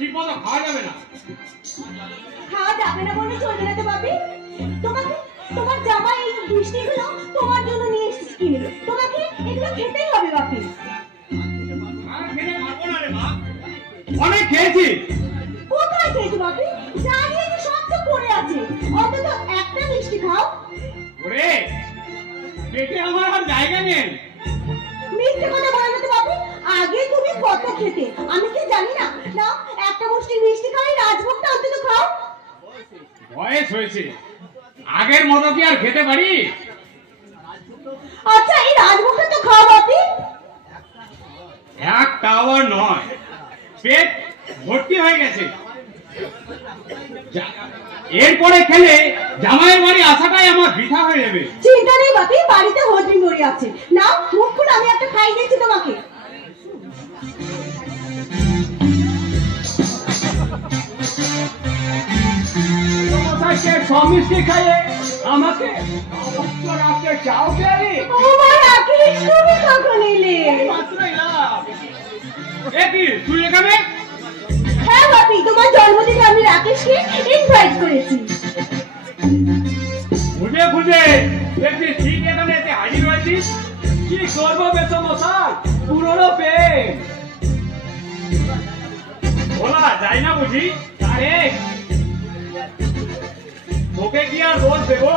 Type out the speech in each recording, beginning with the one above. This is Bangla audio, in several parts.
ঠিক মতো খাওয়া যাবে না। খাওয়া যাবে না বলে চলবে না তো বাপি। তোমাকে তোমার জামা এই মিষ্টিগুলো তোমার জন্য নিয়ে এসেছি কিনে, তোমাকে এগুলো খেতেই হবে বাপি। আর খেতে পারবো না রে মা, অনেক খেয়েছি। কোথায় খেয়েছো বাপি? জানিয়ে যে সব তো পড়ে আছে, অন্তত একটা মিষ্টি খাও। ওরে পেটে আমার আর জায়গা নেই। মিথ্যে কথা বলো না তো বাপি, আগে তুমি কত খেতে আমি কি জানি না? নাও একটা মুষ্টি মিষ্টি খাও, রাজভোগটা অন্তত খাও। বয়স হয়েছে, আগের মতো কি আর খেতে পারি? আচ্ছা এই রাজভোগটা তো খাও বাপি। একটাও নয়, পেট ভর্তি হয়ে গেছে। এরপরে খেলে জামাইয়ের বাড়ি আসাটাই আমার বৃথা হয়ে যাবে। চিন্তা নেই বাপি, বাড়িতে হজমি মরি আছে। নাও মুখ খুলে, আমি একটা খাই দিচ্ছি তোমাকে। সব মিষ্টি খাইয়ে আমাকে রাখতে চাও পেয়ারি? ও মা রাকেশ, তুমি কখন এলে? কি তুই এখানে? হ্যাঁ বাপি, তোমার জন্মদিনে আমি রাকেশকে ইনভাইট করেছি। খুঁজে খুঁজে দেখছি ঠিক এখানে এসে হাজির হয়েছিস। কি করবো বেশ মশাই, পুরনো প্রেম বলা যায় না বুঝি? আরে তোকে কি আর দোষ দেবো?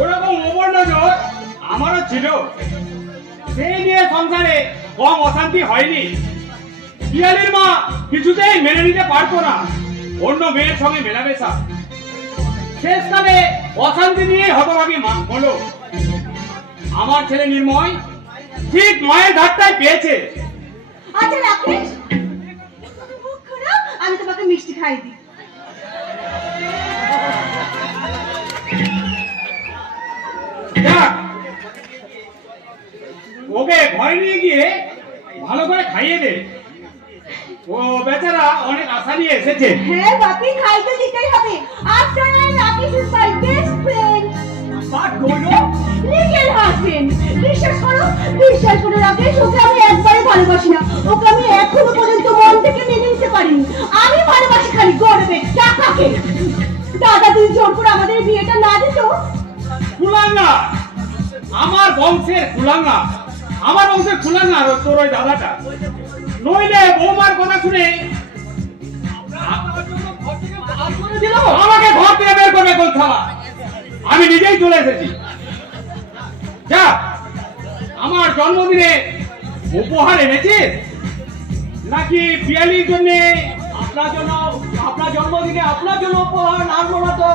ওরকম ওপর নজর আমারও ছিল, সেই নিয়ে সংসারে কম অশান্তি হয়নি। পিয়ালির মা কিছুতেই মেনে নিতে পারতো না অন্য মেয়ের সঙ্গে মেলামেশা। শেষকালে অশান্তি নিয়ে হতভাগী মা হলো। আমার ছেলে নির্ময় ঠিক মায়ের ধারটায় পেয়েছে। আচ্ছা রাকেশ, মুখ খুলো, আমি তোমাকে মিষ্টি খাই দিই। ওকে ঘরে নিয়ে গিয়ে ভালো করে খাইয়ে দে, ও বেচারা অনেক আশা নিয়ে এসেছে। হ্যাঁ বাপি, খাইতে দিতেই হবে। After all Rakesh is my best friend, but বলো লিগেল হাজবেন্ড। বিশ্বাস করো রাকেশ, ওকে আমি একবারে ভালোবাসি না। ওকে আমি এখনো পর্যন্ত মন থেকে মেনে নিতে পারিনি। আমি ভালোবাসি খালি গর্বে টাকাকে। দাদা তুই জোর করে আমাদের বিয়েটা না দিত। কুলাঙ্গা, আমার বংশের কুলাঙ্গা, আমার বংশের কুলাঙ্গা তোর ওই দাদাটা। নইলে বৌমার কথা শুনে আমাকে ঘর থেকে বের করবে কোন থালা। আমি নিজেই চলে এসেছি। যা, আমার জন্মদিনে উপহার এনেছিস নাকি পিয়ালির জন্য? আপনার জন্মদিনে আপনার জন্য উপহার আনবো না তো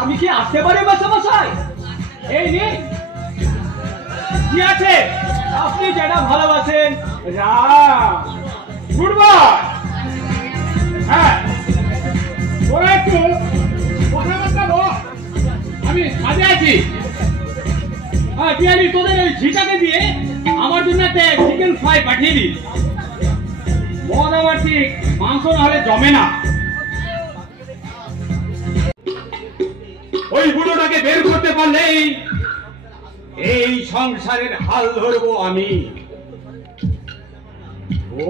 আমি কি আসতে পারি বাসা বাসায়? এই নে, কি আছে? আপনি যেটা ভালোবাসেন। Good boy. হ্যাঁ, তোরা একটু কথাবার্তা বল, আমি সাজে আছি। হ্যাঁ পিয়ালি, তোদের ওই ঝিটাকে দিয়ে আমার জন্য একটা চিকেন ফ্রাই পাঠিয়ে দিই। মদ আবার ঠিক মাংস না হলে জমে না। ওই বুড়োটাকে বের করতে পারলেই এই সংসারের হাল ধরবো আমি।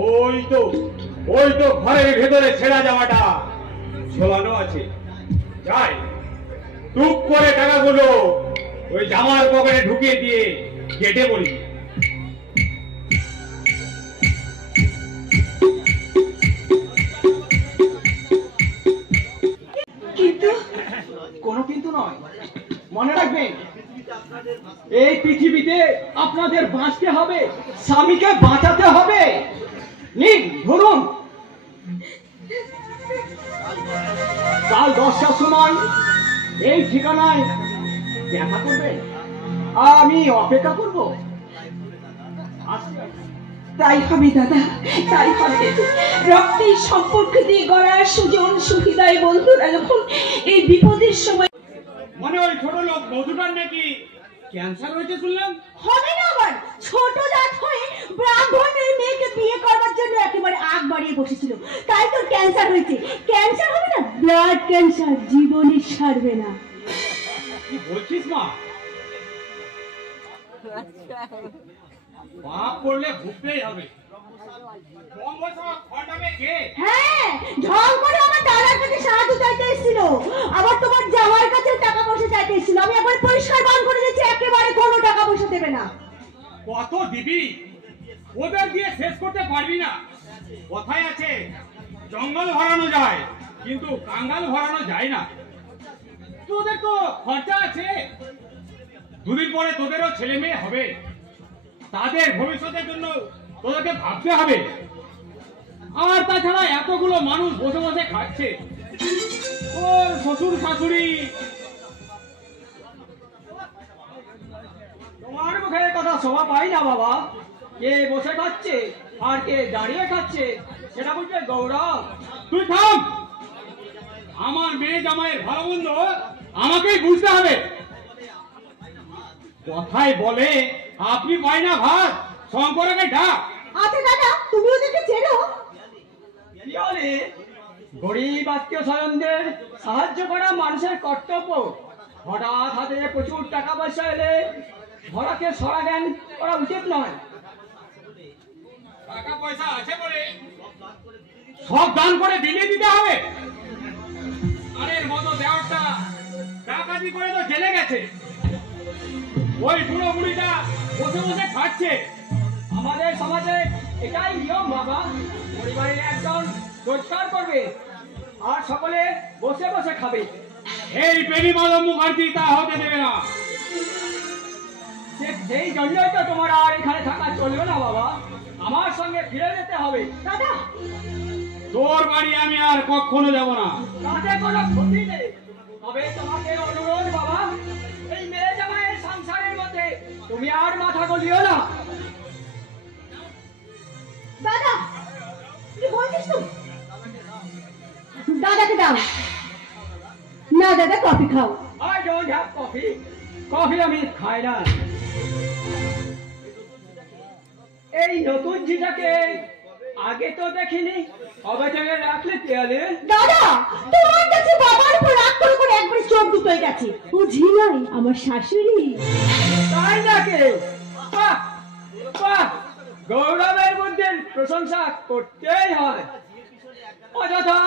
ওই তো ঘরের ভেতরে ছেঁড়া জামাটা ঝোলানো আছে। যাই, টুক করে টাকাগুলো ওই জামার পকেটে ঢুকিয়ে দিয়ে কেটে পড়ি। কিন্তু কোনো কিন্তু নয়, মনে রাখবেন এই পৃথিবীতে আপনাদের বাঁচতে হবে, স্বামীকে বাঁচাতে হবে। নিন ধরুন, কাল 10টার সময় এই ঠিকানায় দেখা করবেন, আমি অপেক্ষা করব। তাই হবে দাদা, তাই হবে। রক্তের সম্পর্ক দিয়ে গড়া সুজন সুহৃদয় বন্ধুরা যখন এই বিপদের সময়। মানে ওই ছোট লোক বধূটার নাকি ক্যান্সার হয়েছে শুনলাম। হবে না আবার, ছোট জাত হয়ে ব্রাহ্মণের মেয়েকে বিয়ে করবার জন্য একেবারে আগ বাড়িয়ে বসেছিল, তাই তো ক্যান্সার হয়েছে। ক্যান্সার হবে না, ব্লাড ক্যান্সার, জীবনই সারবে না। কি বলছিস মা? পাপ করলে ভুগতেই হবে। হ্যাঁ, ঢং করে আমার দাদার কাছে সাহায্য চাইতে এসেছিল, আবার তোমার জামার কাছে টাকা পয়সা চাইতে এসেছিল। আমি একবার পরিষ্কার বান করে দিয়েছি, একেবারে কোনো টাকা পয়সা দেবে না। কত দিবি? ওদের দিয়ে শেষ করতে পারবি না। কথায় আছে, জঙ্গল ভরানো যায় কিন্তু কাঙ্গাল ভরানো যায় না। তোদের তো খরচা আছে, দুদিন পরে তোদেরও ছেলে মেয়ে হবে, তাদের ভবিষ্যতের জন্য তোদেরকে ভাবতে হবে। আর তাছাড়া এতগুলো মানুষ বসে বসে খাচ্ছে, ও শ্বশুর শাশুড়ি। তোমার মুখের কথা শোভা পাই না বাবা। কে বসে খাচ্ছে আর কে দাঁড়িয়ে খাচ্ছে সেটা বুঝবে গৌরব। তুই থাম। আমার মেয়ে জামাইয়ের ভালো মন্দ আমাকেই বুঝতে হবে। কথায় বলে আপনি পাই না ভাত, শঙ্করকে ডাক। আচ্ছা দাদা, তুমি ওদেরকে চেনো? পিয়ালি, গরিব আত্মীয় স্বজনদের সাহায্য করা মানুষের কর্তব্য। হঠাৎ হাতে প্রচুর টাকা পয়সা এলে ধরাকে সরা জ্ঞান করা উচিত নয়। টাকা পয়সা আছে বলে সব দান করে বিলিয়ে দিতে হবে? আরে মতো দেওয়ারটা ডাকাতি করে তো জেলে গেছে, ওই বুড়ো বুড়িটা বসে বসে খাচ্ছে। আমাদের সমাজে এটাই নিয়ম বাবা। পরিবারের একজন রোজগার করবে আর সকলে বসে বসে খাবে। এই পেরিমালম মুখার্জি তা হতে দেবে না। সেই জন্যই তো তোমার আর এখানে থাকা চলবে না বাবা, আমার সঙ্গে ফিরে যেতে হবে। দাদা, তোর বাড়ি আমি আর কখনো যাব না। তাতে কোনো ক্ষতি নেই, তবে তোমাকে অনুরোধ বাবা, এই মেয়ে জামাইয়ের সংসারের মধ্যে তুমি আর মাথা গলিও না। দাদা, কি বলছিস তুই? দাদাকে দাও না। দাদা, কফি খাও। I don't have coffee. Coffee আমি খাই না। এই নতুন ঝিটাকে আগে তো দেখিনি, কবে থেকে রাখলে পেয়ালে? দাদা, তোমার কাছে বাবার উপর রাগ করে করে একবারে চোখ দুটোই গেছে। ও ঝিলাই আমার শাশুড়ি। তাই নাকি? বাহ বাহ, গৌরবের মধ্যে প্রশংসা করতেই হয়। অযথা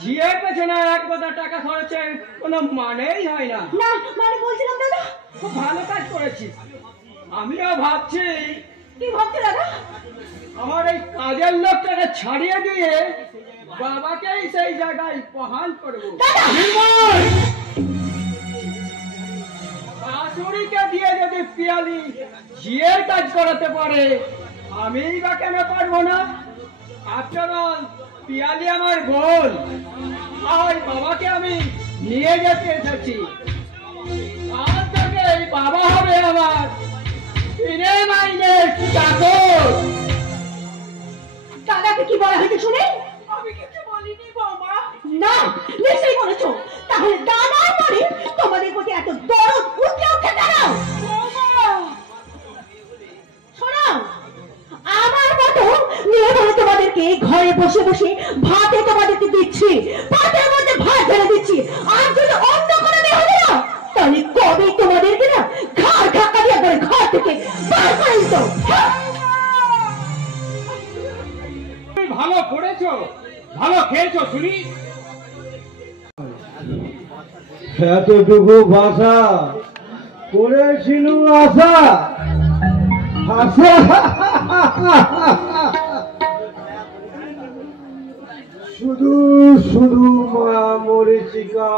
ঝিয়ের পেছনে 1,000 টাকা খরচের কোনো মানেই হয় না। না মানে বলছিলাম দাদা, খুব ভালো কাজ করেছিস। আমিও ভাবছি কি ভাবছো দাদা? আমার এই কাজের লোকটাকে ছাড়িয়ে দিয়ে বাবাকেই সেই জায়গায় বহাল করবো। দাদা, শাশুড়িকে দিয়ে যদি পিয়ালি ঝিয়ের কাজ করাতে পারে, আমিই বা কেন পারবো না? আফটার অল পিয়ালি আমার বোন, আর বাবাকে আমি নিয়ে যেতে এসেছি। আজ থেকে এই বাবা হবে আমার ফিরে মাইনে চাকর। দাদাকে কি বলা হয়েছে শুনে? আমি কিছু বলিনি বৌমা। না, নিশ্চয়ই বলেছো। তাহলে দাদার পরে তোমাদের প্রতি এত দরদ উঠে উঠে দাঁড়াও। শোনো, আমার মতো মেয়ে বলে তোমাদেরকে ঘরে বসে বসে ভাতে তোমাদেরকে দিচ্ছি, ভাতের মধ্যে ভাত ঢেলে দিচ্ছি। আর যদি অন্য কোনো মেয়ে হবে না, তাহলে কবে তোমাদেরকে না ঘর ধাক্কা দিয়ে একবারে ঘর থেকে বার করে দিত। তুমি ভালো পড়েছো, ভালো খেয়েছো শুনি। এতটুকু ভাষা করেছিল আশা, শুধু শুধু মা মরিচিকা।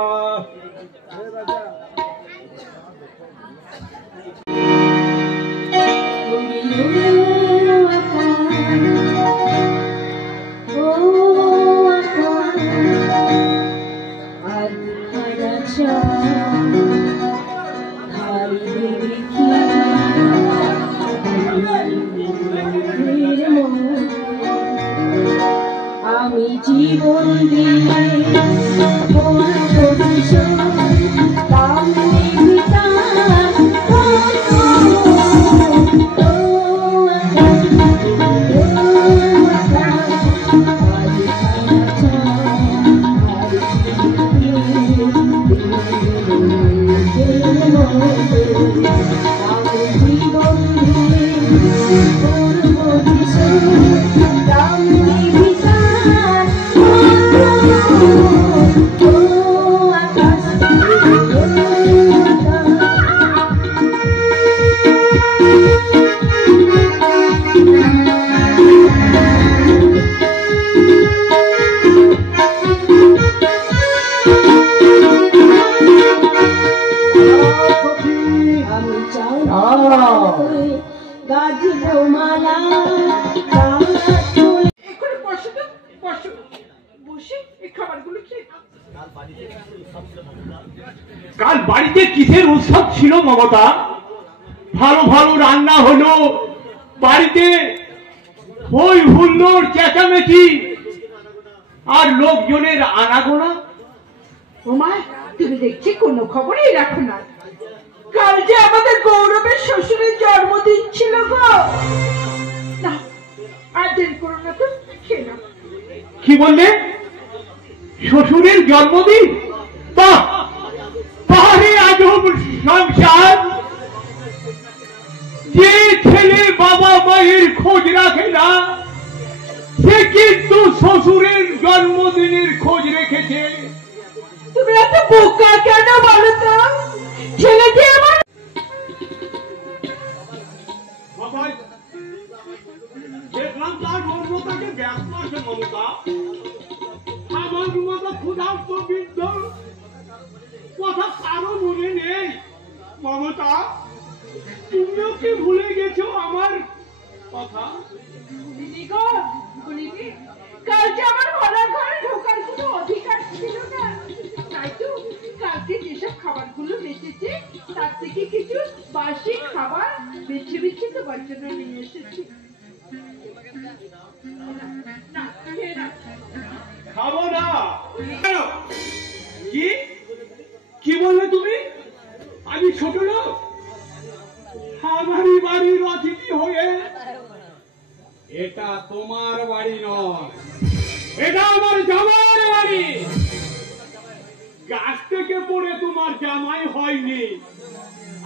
আমি জীবন দিয়ে তোমার ভবিষ্যৎ জীবন দিয়ে তোর ভবিষ্যৎ বাড়িতে কিসের উৎসব ছিল মমতা? ভালো ভালো রান্না হলো, বাড়িতে হই হুল্লোড় চেঁচামেচি আর লোকজনের আনাগোনা। ওমা, তুমি দেখছি কোনো খবরই রাখো না। কাল যে আমাদের গৌরবের শ্বশুরের জন্মদিন ছিল গো। না, আর দেরি করো না তো, খেয়ে নাও। কি বললে? শ্বশুরের জন্মদিন? বাহ, তাহলে আজব সংসার। যে ছেলে বাবা মায়ের খোঁজ রাখে না, সে কিন্তু শ্বশুরের জন্মদিনের খোঁজ রেখেছে। তুমি এত বোকা কেন বলো তো? ছেলেটি আমার দেখলাম তার মমতাকে ব্যস্ত আছে মমতা। আমার মতো ক্ষুধার্ত বৃদ্ধ কথা কারো মনে নেই। মমতা, তুমিও কি ভুলে গেছো আমার কথা? কাল যে আমার ঘরের ঘরে ঢোকার কোনো অধিকার ছিল না, তাই তো কালকে যেসব খাবারগুলো বেঁচেছে তার থেকে কিছু বাসি খাবার বেছে বেছে তোমার জন্য নিয়ে এসেছি। না, খেয়ে নাও। খাবো না। কি কি বললে তুমি? আমি ছোট লোক? আমারই বাড়ির অতিথি হয়ে? এটা তোমার বাড়ি নয়, এটা আমার জামাইয়ের বাড়ি। গাছ থেকে পড়ে তোমার জামাই হয়নি,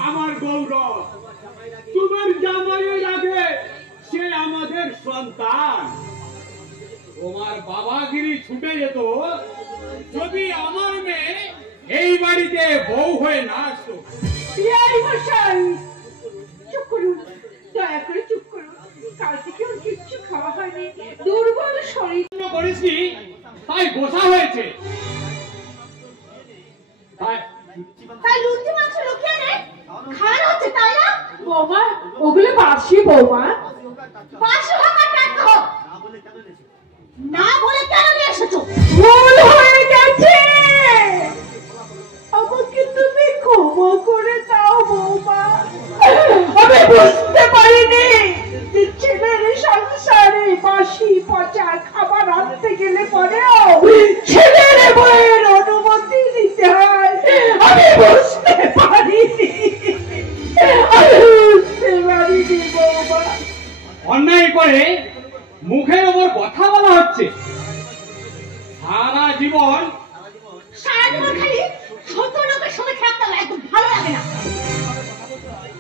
আমার গৌরব। তোমার জামাইয়ের আগে সে আমাদের সন্তান। তোমার বাবাগিরি ছুটে যেত যদি আমার মেয়ে এই বাড়িতে বউ হয়ে না আসতো। বিয়াই মশাই, চুপ করুন, দয়া করে চুপ করুন। কাল থেকে ওর কিচ্ছু খাওয়া হয়নি, দুর্বল শরীর। করিসনি তাই গোসা হয়েছে। তাই লুচি মাংস লুকিয়ে নে খাওয়ানো হচ্ছে, তাই না? বৌমা, ওগুলো বাসি বৌমা। বাসি হোক আর টাটকা হোক, না বলে কেন নিয়ে এসেছো? ভুল হয়ে গেছে, আমাকে তুমি ক্ষমা করে দাও বৌমা। আমি বুঝতে পারিনি যে ছেলের সংসারে বাসি পচা খাবার আনতে গেলে পরেও ছেলের বউয়ের অনুমতি নিতে হয়। আমি বুঝতে পারিনি, আমি বুঝতে পারিনি বৌমা। অন্যায় করে মুখের ওপর কথা বলা হচ্ছে। সারা জীবন খালি ছোট লোকের সঙ্গে থাকতে হবে, একদম ভালো লাগে না।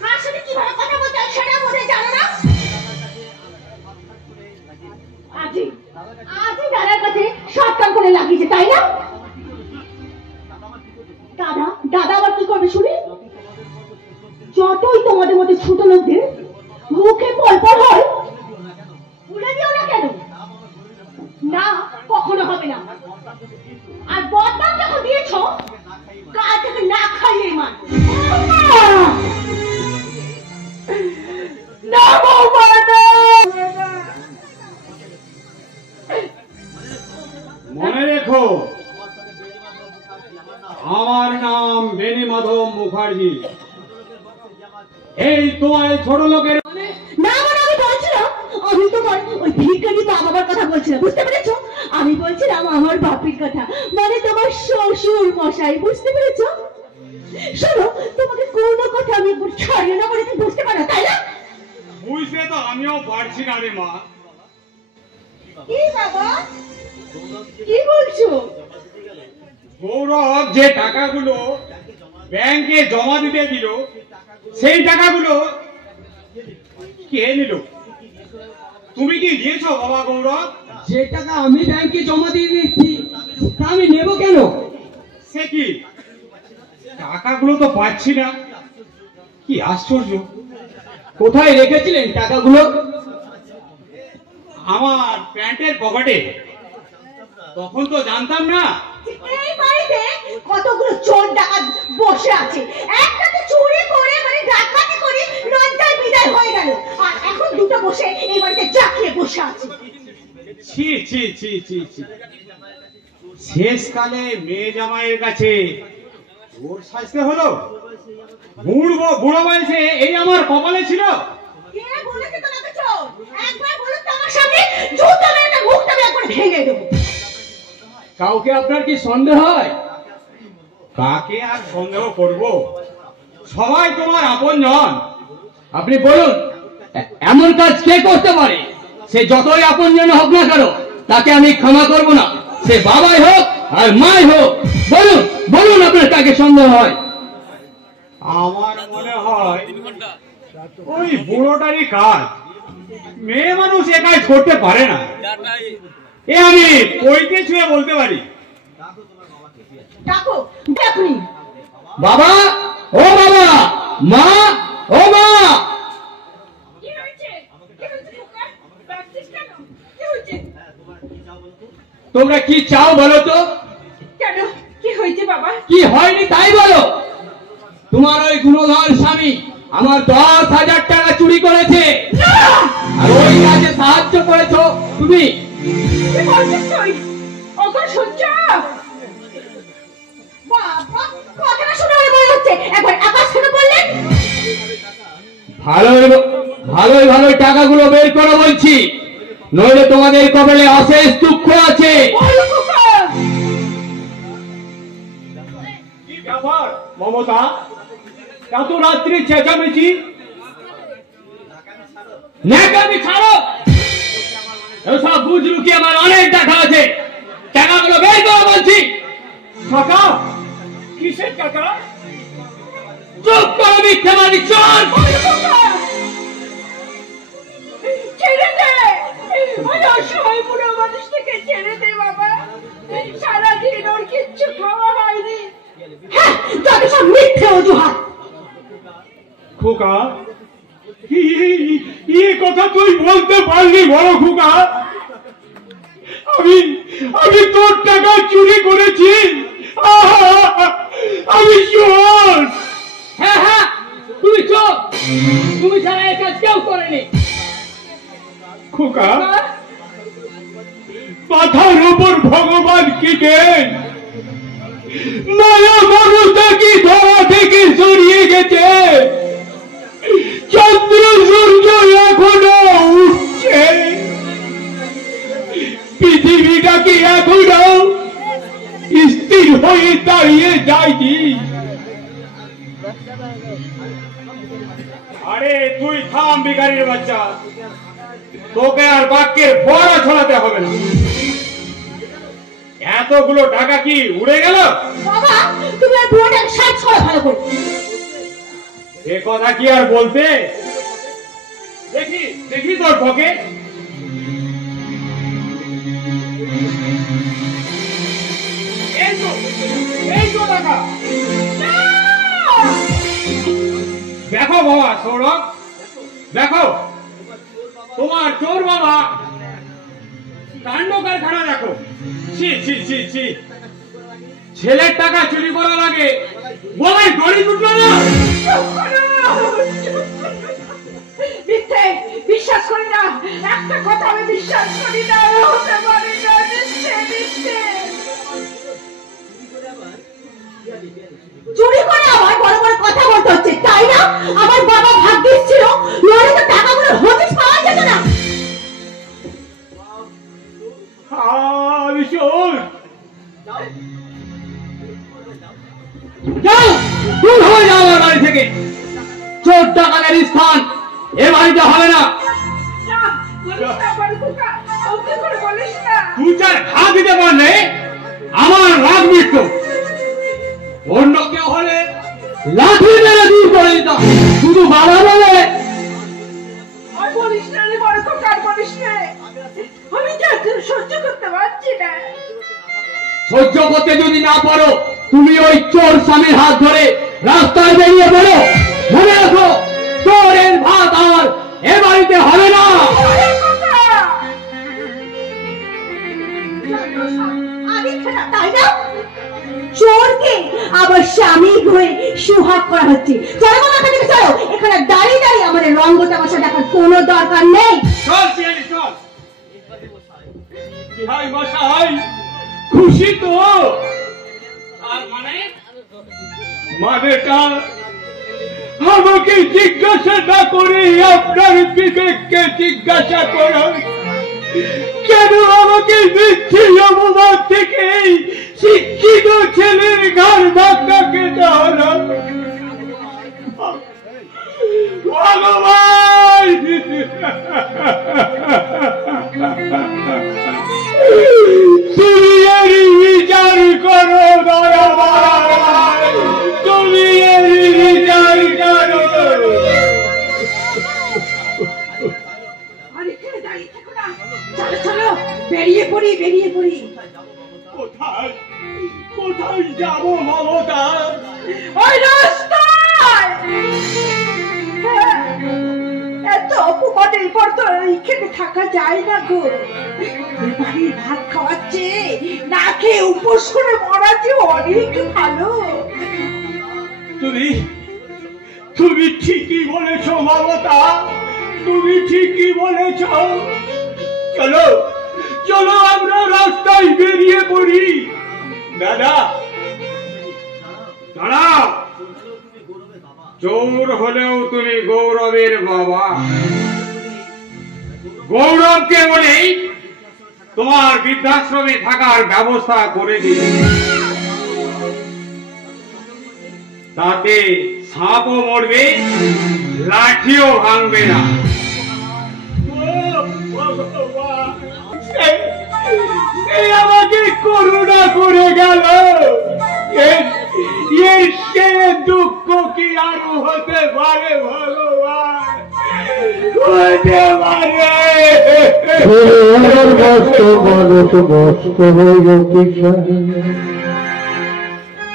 কার সাথে কিভাবে কথা বলতে হয় সেটা বোধহয় জানো না। আজই দাদার কাছে শর্টকাট করে লাগিয়েছে, তাই না? দাদা দাদা আবার কি করবে শুনি? যতই তোমাদের মধ্যে ছোট লোকদের মুখে পলপল হয়, ভুলে দিও না কেন? না, কখনো হবে না। আর বদনাম যখন দিয়েছ, কাল থেকে না খাইয়ে মান। না বৌমা, না। মনে রেখো, আমার নাম বেনি মাধব মুখার্জি। এই তোমার ছোট লোকের না মানে আমি বলছিলাম, আমি তোমার ওই ভিখারি বাবার কথা বলছিলাম, বুঝতে পেরেছো? আমি বলছিলাম আমার বাপের কথা, মানে তোমার শ্বশুর মশাই, বুঝতে পেরেছো? শোনো, তোমাকে কোনো কথা আমি ছাড়িয়ে না বলে তুমি বুঝতে পারো, তাই না? বুঝতে তো আমিও পারছি না রে মা। কি বাবা, কি বলছো? গৌরব যে টাকাগুলো ব্যাংকে জমা দিতে দিল, সেই টাকাগুলো কে নিল? তুমি কি দিয়েছো বাবা গৌরব? যে টাকা আমি ব্যাংকে জমা দিয়ে দিয়েছি তা আমি নেব কেন? সে কি, টাকাগুলো তো পাচ্ছি না, কি আশ্চর্য। কোথায় রেখেছিলেন টাকাগুলো? আমার প্যান্টের পকেটে। তখন তো জানতাম না। এই বাড়িতে কতগুলো চোর ডাকাত বসে আছে, একটাতে চুরি করে মানে ডাকাতি করে লজ্জায় বিদায় হয়ে গেল, আর এখন দুটো বসে এই বাড়িতে চাকিয়ে বসে আছে। ছি ছি ছি ছি ছি। শেষকালে মেয়ে জামাইয়ের কাছে ওর সাজতে হলো? বুড়ো বয়সে এই আমার কপালে ছিল? কে বলেছে তোমাকে চোর? একবার বলো তো আমার সামনে, জুতো মেরে মুখটা আমি একবার ভেঙে দেবো। কাউকে আপনার কি সন্দেহ হয়? কাকে আর সন্দেহ করব? সবাই তোমার আপনজন। আপনি বলুন, এমন কাজ কে করতে পারে? সে যতই আপনজন হোক না কেন, তাকে আমি ক্ষমা করব না, সে বাবাই হোক আর মাই হোক। বলুন বলুন, আপনার কাকে সন্দেহ হয়? আমার মনে হয় ওই বুড়োটারই কাজ। মেয়ে মানুষ এ কাজ করতে পারে না, এ আমি কইতে ছুঁয়ে বলতে পারি। ডাকো, ডাকুনি। বাবা, ও বাবা, মা, ও মা। কি হয়েছে? কি হয়েছে খোকা? ডাকছিস কেন? কি হয়েছে? তোমরা কি চাও বলো তো? কেন? কি হয়েছে বাবা? কি হয়নি তাই বলো। তোমার ওই গুণধর স্বামী আমার 10,000 টাকা চুরি করেছে, আর ওই কাজে সাহায্য করেছো তুমি। কি বলছিস তুই? ওকে সহ্য? বাবা, কথাটা শুনে আমার মনে হচ্ছে একবার আকাশ থেকে বললেন। ভালোই ভালোই টাকাগুলো বের করে বলছি, নইলে তোমাদের কপালে অশেষ দুঃখ আছে। বলো খোকা। কি ব্যাপার মমতা, এত রাত্রি চেঁচামেচি? ন্যাকামি ছাড়ো, এসব বুঝলু কি আমার অনেক টাকা আছে, টাকাগুলো বের করে বলছি। কাকা, কিসের কাকা? চুপ করো মিথ্যাবাদী চোর। বলো খোকা। ছেড়ে দে, ওই অসহায় বুড়ো মানুষটাকে ছেড়ে দে বাবা। সারাদিন ওর কিচ্ছু খাওয়া হয়নি। হ্যাঁ, তবে সব মিথ্যে অজুহাত। খোকা, এই কথা তুই বলতে পারলি বড় খোকা? আমি তোর টাকা চুরি করেছি, আমি চোর। হ্যাঁ হ্যাঁ, তুমি চোর, তুমি ছাড়া এই কাজ কেউ করেনি। খোকা, মাথার উপর ভগবান কি দেন, মায়া মমতা কি ধরা থেকে সরিয়ে গেছে, চন্দ্র সূর্য এখনো উঠছে, পৃথিবীটা কি এখনো স্থির হয়ে দাঁড়িয়ে যায়নি। আরে তুই থাম বিকারির বাচ্চা, তোকে আর বাক্যের বড় ছড়াতে হবে না। এতগুলো টাকা কি উড়ে গেল? বাবা, তুমি আর বুড়োটাকে সাজ করো ভালো করে। এ কথা কি আর বলতে? দেখি দেখি তোর পকে। এই তো টাকা। দেখো বাবা সৌরভ, দেখো তোমার চোর বাবা কাণ্ড কারখানা দেখো। ছি ছি ছি ছি, ছেলের টাকা চুরি করার আগে গলায় দড়ি জুটলো না। মিথ্যে, বিশ্বাস করি না, একটা কথা আমি বিশ্বাস করি না, হতে পারি না। মিথ্যে মিথ্যে। চুরি করে আমার বড় বড় কথা বলতে হচ্ছে, তাই না? আমার বাবা ভাগ্যিস ছিল, নইলে তো টাকাগুলো হদিস পাওয়া যেত না। আমি চোর। যাও, দূর হয়ে যাও আমার বাড়ি থেকে। চোর ডাকাতের স্থান এ বাড়িতে হবে না। না, বলিস না বড় খোকা, ওকে করে বলিস না। দু চার ঘা দিতে পারলে আমার রাগ মিটত। অন্য কেউ হলে লাঠি মেরে দূর করে দিতাম, শুধু বাবা বলে। আর বলিস না রে বড় খোকা, আর বলিস না। আমি যা সহ্য করতে পারছি না। সহ্য করতে যদি না পারো, তুমি ওই চোর স্বামীর হাত ধরে রাস্তায় বেরিয়ে পড়ো। মনে রাখো, চোরের ভাত আর এ বাড়িতে হবে না। আমি খারাপ, তাই না? চোরকে আবার স্বামী হয়ে সুহাগ করা হচ্ছে। চলো বাবা, এখান থেকে চলো। এখানে দাঁড়িয়ে দাঁড়িয়ে আমাদের রঙ্গ তামাশা দেখার কোনো দরকার নেই। চল পিয়ালি চল। বিহাই মশাই খুশি তো? আর মানে মানেটা আমাকে জিজ্ঞাসা না করে আপনার বিবেককে জিজ্ঞাসা করুন, কেন আমাকে মিথ্যে অপবাদ থেকে শিক্ষিত ছেলের ঘর ভাঙা খেতে হলো? ভগবান, তুমি এর বিচার করো দয়াময়, তুমি এর বিচার করো। আর এখানে দাঁড়িয়ে থাকো না, চলো চলো বেরিয়ে পড়ি, বেরিয়ে পড়ি। কোথায় কোথায় যাবো মমতা? ওই রাস্তায়। হ্যাঁ, এত অপমানের পর তো এখানে থাকা যায় না গো। বাড়ির ভাত খাওয়াচ্ছে, না খেয়ে উপোস করে মরা যে অনেক ভালো। তুমি তুমি ঠিকই বলেছ মমতা, তুমি ঠিকই বলেছ। চলো চলো আমরা রাস্তায় বেরিয়ে পড়ি। দাদা দাঁড়াও, চোর হলেও তুমি গৌরবের বাবা। গৌরবকে বলেই তোমার বৃদ্ধাশ্রমে থাকার ব্যবস্থা করে দিই, তাতে সাপও মরবে, লাঠিও ভাঙবে না। আমাকে করুণা করে গেল, এর সে দুঃখ কি আরো হতে পারে ভগবান? হতে পারে।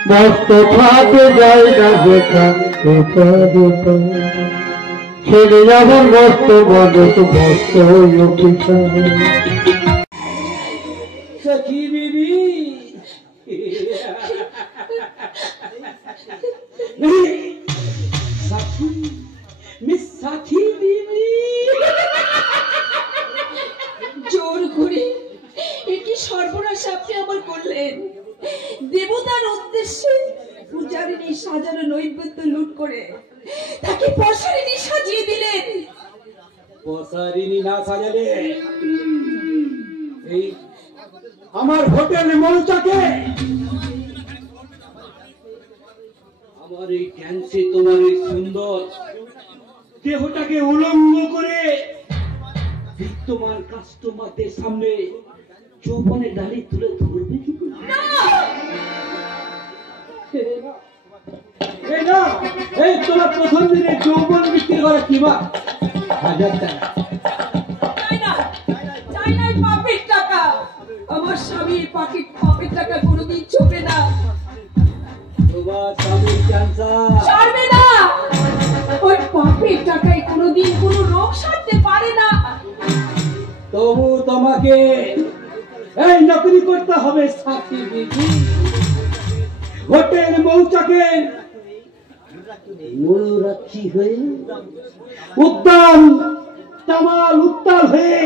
মস্ত থাকে যায় না দেখা, ছেড়ে যাবার মস্ত মানুষ মস্ত সখী বিবি, সাথী বিবি, জোর করে এটি সর্বনাশ আপনি আমার করলেন। দেবতার উদ্দেশ্যে পূজারিনী সাজানো নৈবেদ্য লুট করে তাকে পশারিনী সাজিয়ে দিলেন। পশারিনী না সাজালে এই আমার হোটেল মৌচাকে, আমার এই ড্যান্সে তোমার এই সুন্দর দেহটাকে উলঙ্গ করে বিদ্যমান কাস্টমারদের সামনে যৌবনের ডালি তুলে ধরবে কি করে? এই না, এই তোমার প্রথম দিনে যৌবন বিক্রি করা কিবা 1000 টাকা। চাই না পাপের টাকা, আমার স্বামীর পাপের টাকা কোনোদিন চলবে না। তোমার স্বামীর ক্যান্সার ছাড়বে না, ওই পাপের টাকায় কোনোদিন কোনো রোগ সারতে পারে না। তবু তোমাকে এই নকরি করতে হবে সাথী বিবি। হোটেল মৌচাকে মনোরক্ষী হয়ে উদ্যান তামাল উত্তাল হয়ে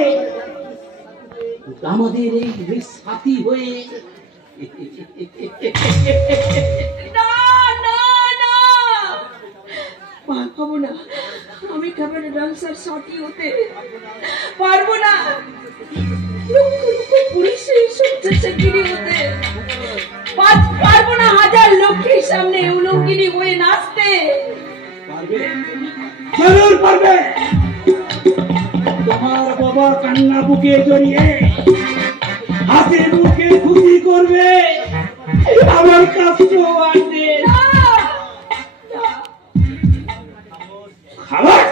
আমাদের এই সাথী হয়ে না না না, পারবো না, আমি ক্যামেরা ডান্সার সাথী হতে পারবো না। পুলিশের সজ্জাগিরি হতে পারবো না, হাজার লোকের সামনে উলঙ্গিনী হয়ে নাচতে। পারবে, জরুর পারবে। তোমার বাবা কান্না বুকে জড়িয়ে হাসি মুখে খুশি করবে, আমার কষ্ট আসবে। খাবার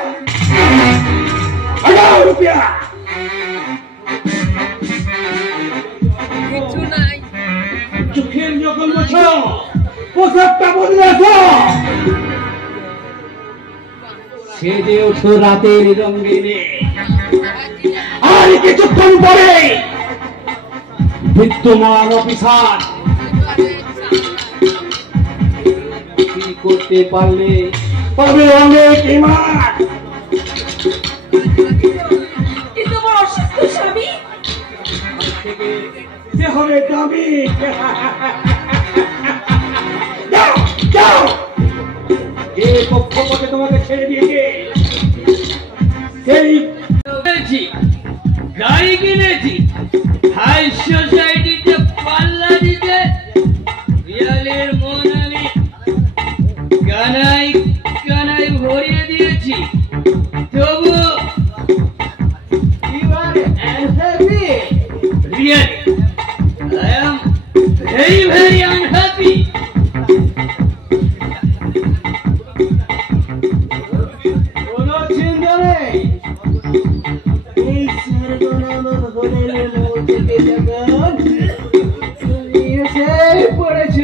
1000 রুপিয়া কিছু নাই, চোখের যখন বছো পোশাকটা বদলেছ, সেজে ওঠো রাতের রঙিনে। আর কিছুক্ষণ পরে বিদ্যমান অফিসার কি করতে পারলে পাবে অনেক ইমান। কিন্তু আমার অসুস্থ স্বামী যে হবে দাবি। যাও যাও কক্ষপথে তোমাকে ছেড়ে দিয়েছে। সেই গাড়ি কিনেছি, হাই সোসাইটিতে পাল্লা দিতে বিয়ালের মন আমি কানাই কানাই ভরিয়ে দিয়েছি, তবু you are unhappy. Really, I am very very unhappy. কোনো চিন্তা নেই, এই সর্বনামের হোটেলের মধ্যে থেকে যখন তুমি এসে পড়েছ,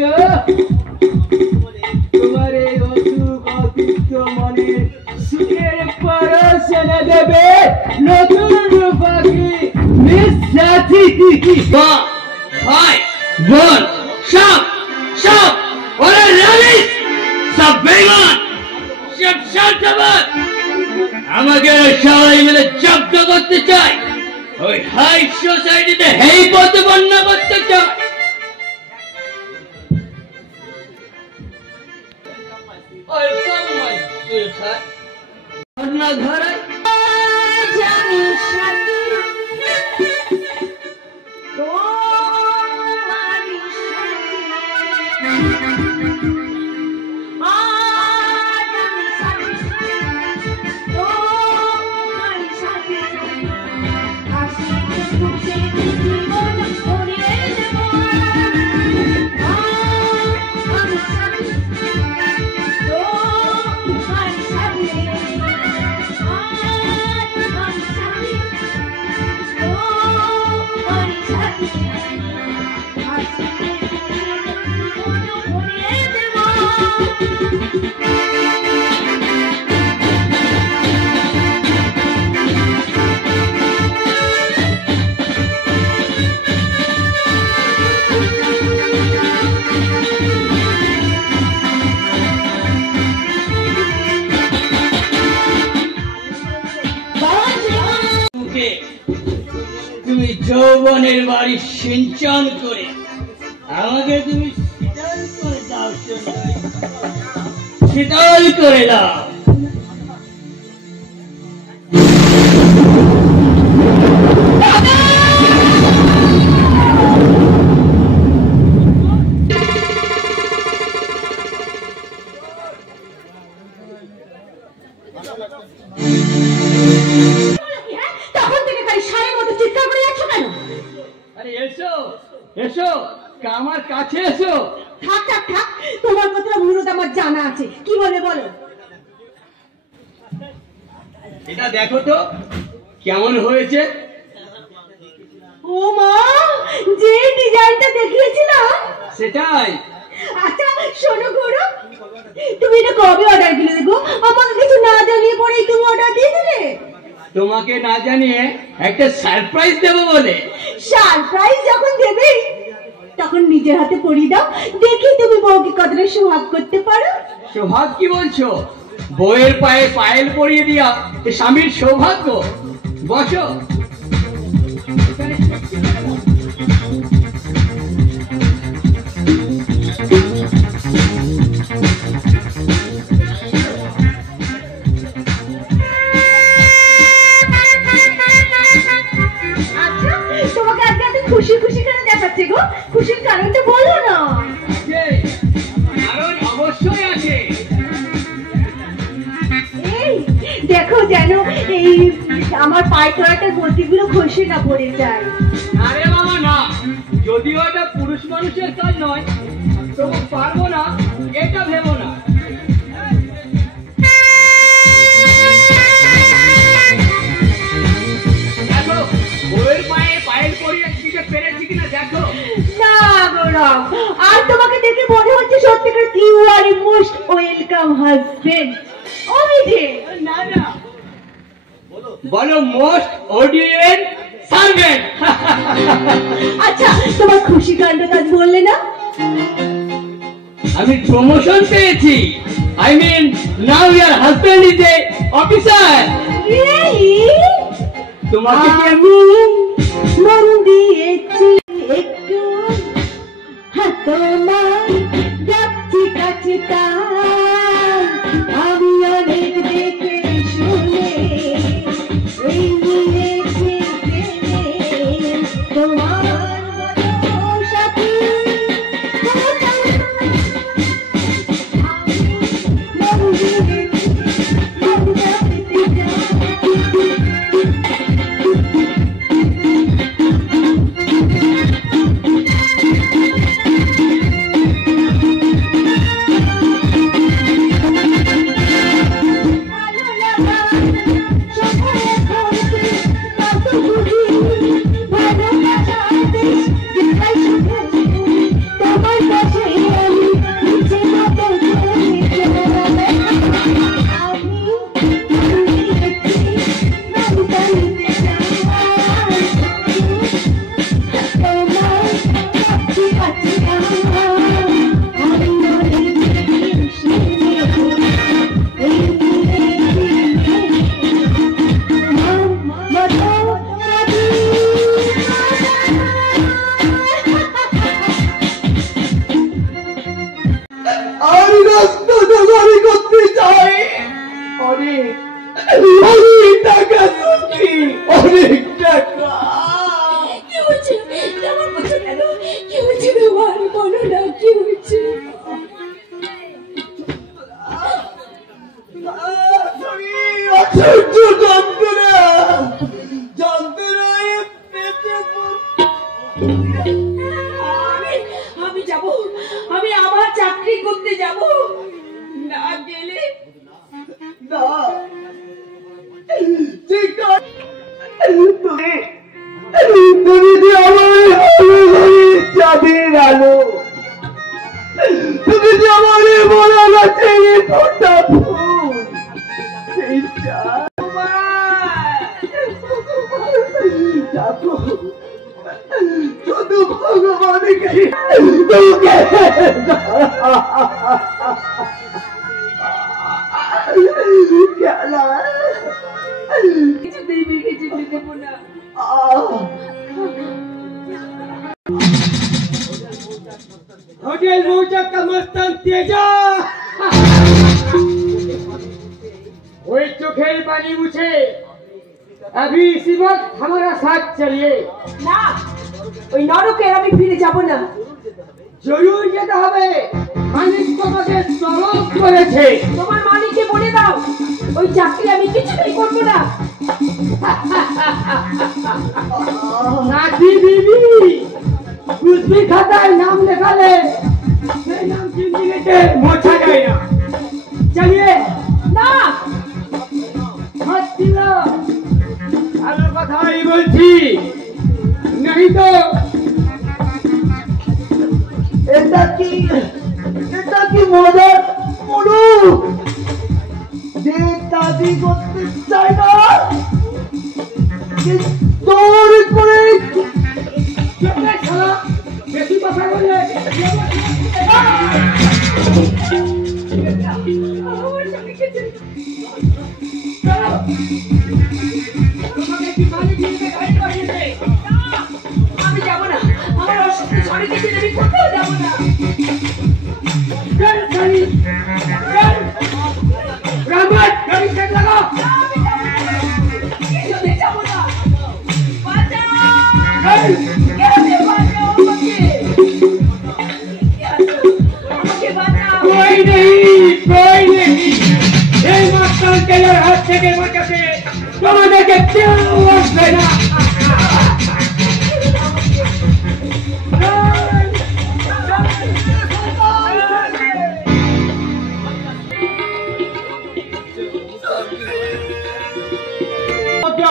তোমার এই অসুখ অতিষ্ঠ মনের সুখের পরশ এনে দেবে নতুন রূপাকি মিস সাথী। ভাই বোন সব সব ওরা রানিস, সব বেঈমান, সব স্বার্থপর। আমাকে সবাই মিলে জব্দ করতে চায়, ওই হাই সোসাইটিতে হেই প্রতিপন্ন করতে চায়। ধরায় তুমি যৌবনের বাড়ি সিঞ্চন করে আমাকে তুমি শীতল করে দাও, শীতল করে দাও। এসো, আমার কাছে এসো। থাক থাক থাক, তোমার কথা মূলত আমার জানা আছে, কি বলে বলো। এটা দেখো তো কেমন হয়েছে। ও মা, যে ডিজাইনটা দেখিয়েছিলাম সেটাই। আচ্ছা শোনো গৌরব, তুমি এটা কবে অর্ডার দিলে গো? আমাকে কিছু না জানিয়ে পরেই তুমি অর্ডার দিয়ে দিলে। তোমাকে না জানিয়ে একটা সারপ্রাইজ দেবো বলে। সারপ্রাইজ যখন দেবে তখন নিজের হাতে পরিয়ে দাও, দেখি তুমি বউকে কতটা সোহাগ করতে পারো। সোহাগ কি বলছো? বউয়ের পায়ে পায়েল পরিয়ে দিয়া স্বামীর সৌভাগ্য। বসো। তোমাকে আজকে এত খুশি খুশি কেন দেখাচ্ছে গো? খুশির কারণটা বলো না। কারণ অবশ্যই আছে। এই দেখো যেন এই আমার পায়ে তোড়াটার গতিগুলো খসে না পড়ে যায়। আরে বাবা না, যদিও এটা পুরুষ মানুষের কাজ নয়, তবু পারবো না এটা ভেবো না। দেখো বউয়ের পায়ে পায়েল পরিয়ে দিতে পেরেছি কিনা দেখো। না গৌরব, আর তোমাকে দেখে মনে হচ্ছে সত্যিকার you are a most welcome husband. না না, বলো মোস্ট অডিয়েন্ট সার্ভেন্ট। আচ্ছা তোমার খুশি কাণ্ড কাজ বললে না? আমি প্রমোশন পেয়েছি। I mean now your husband is a officer. Really? তোমাকে কি আমি মন দিয়েছি একটু, তোমার যাচ্ছি কাছে তাই আমি যাব, আমি আমার চাকরি করতে যাব, না গেলে না ঠিক আছে, তুমি যে আমার চাঁদের আলো, তুমি যে আমার বলা গাছের ফোটা ফুল, সেই দেখো শুধু ভগবানকে খেলা কিছু দেবে, কিছু দেব না। होटल मोजा का मस्तान तेजा वही चोखेर पानी मुझे अभी इसी वक्त हमारा साथ चलिए। না, ওই নরকে আমি ফিরে যাব না। জরুর যেতে হবে, মালিক তোমাকে তলব করেছে। তোমার মালিককে বলে দাও ওই চাকরি আমি কিছুতেই করব না। नाती बीबी कुछ भी खाता है नाम लिखा ले, नाम जिंदगी के मोछा जाए ना। चलिए না, मत दिलो, ভালো কথাই বলছি, नहीं तो এটা কি মজার মুলুক যে দাবি করতে চায় না, দৌড় করে বেশি কথা বললে আমার সঙ্গে কিছু আমি যাব না। আমার অসুস্থ শরীরকে ছেড়ে আমি কোথাও যাব না। কিছুতে যাব না। বাঁচাও! কেউ বাঁচাও আমাকে! আমাকে বাঁচাও! कोई नहीं এই মাস্টার কেলার হাত থেকে বাঁচাতে তোমাদেরকে কেউ আসবে না।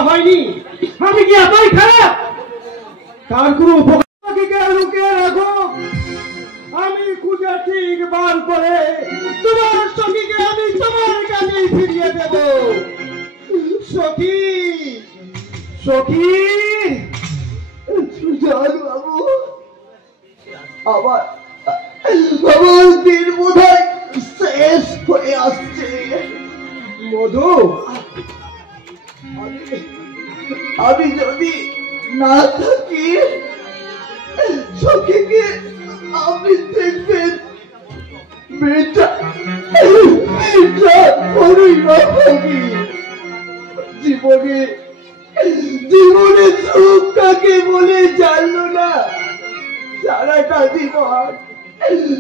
হয়নি আমি কি এতই খারাপ? তার কোনো উপকার লুকিয়ে রাখো, আমি খুঁজে ঠিক বার করে তোমার সখীকে আমি তোমার কাছে ফিরিয়ে দেব। সখী সখী সুজান বাবু, আমার দিন বোধহয় শেষ হয়ে আসছে। মধু, আমি যদি না থাকি সখীকে আপনি দেখবেন জীবনে সুখ কাকে বলে জানলো না। সারাটা জীবন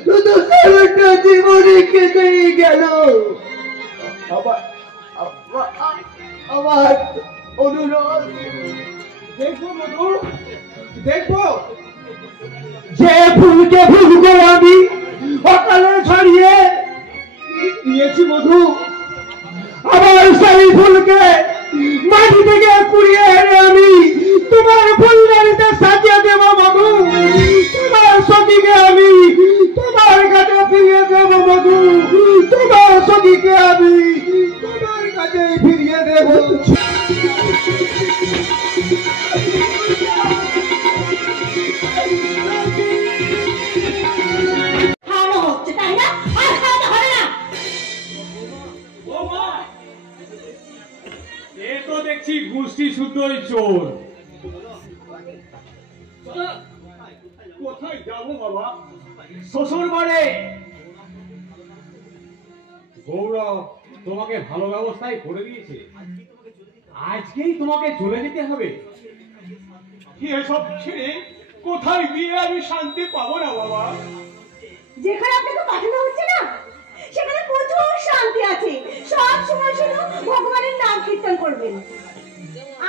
শুধু সারাটা জীবনে কেটেই গেল। আমার অনুরোধ, দেখবো মধু, দেখবো যে ফুলকে ফুলকে আমি অকালে ছড়িয়ে দিয়েছি মধু, আবার সেই ফুলকে মাটি থেকে কুড়িয়ে এনে আমি তোমার ফুলদানিতে সাজিয়ে দেব মধু। তোমার সখীকে আমি তোমার কাছে ফিরিয়ে দেব মধু, তোমার সখীকে আমি তোমার কাছে ফিরিয়ে দেব। দেখছি গোষ্ঠী শুদ্ধই চোর। কোথায় যাবো বাবা? শ্বশুর বাড়ি। গৌরব তোমাকে ভালো ব্যবস্থায় করে দিয়েছে, আজকেই তোমাকে চলে যেতে হবে। এসব ছেড়ে কোথায় গিয়ে আমি শান্তি পাবো না বাবা। যেখানে আপনাকে পাঠানো হচ্ছে না সেখানে প্রচুর শান্তি আছে। সব সময় শুধু ভগবানের নাম কীর্তন করবেন,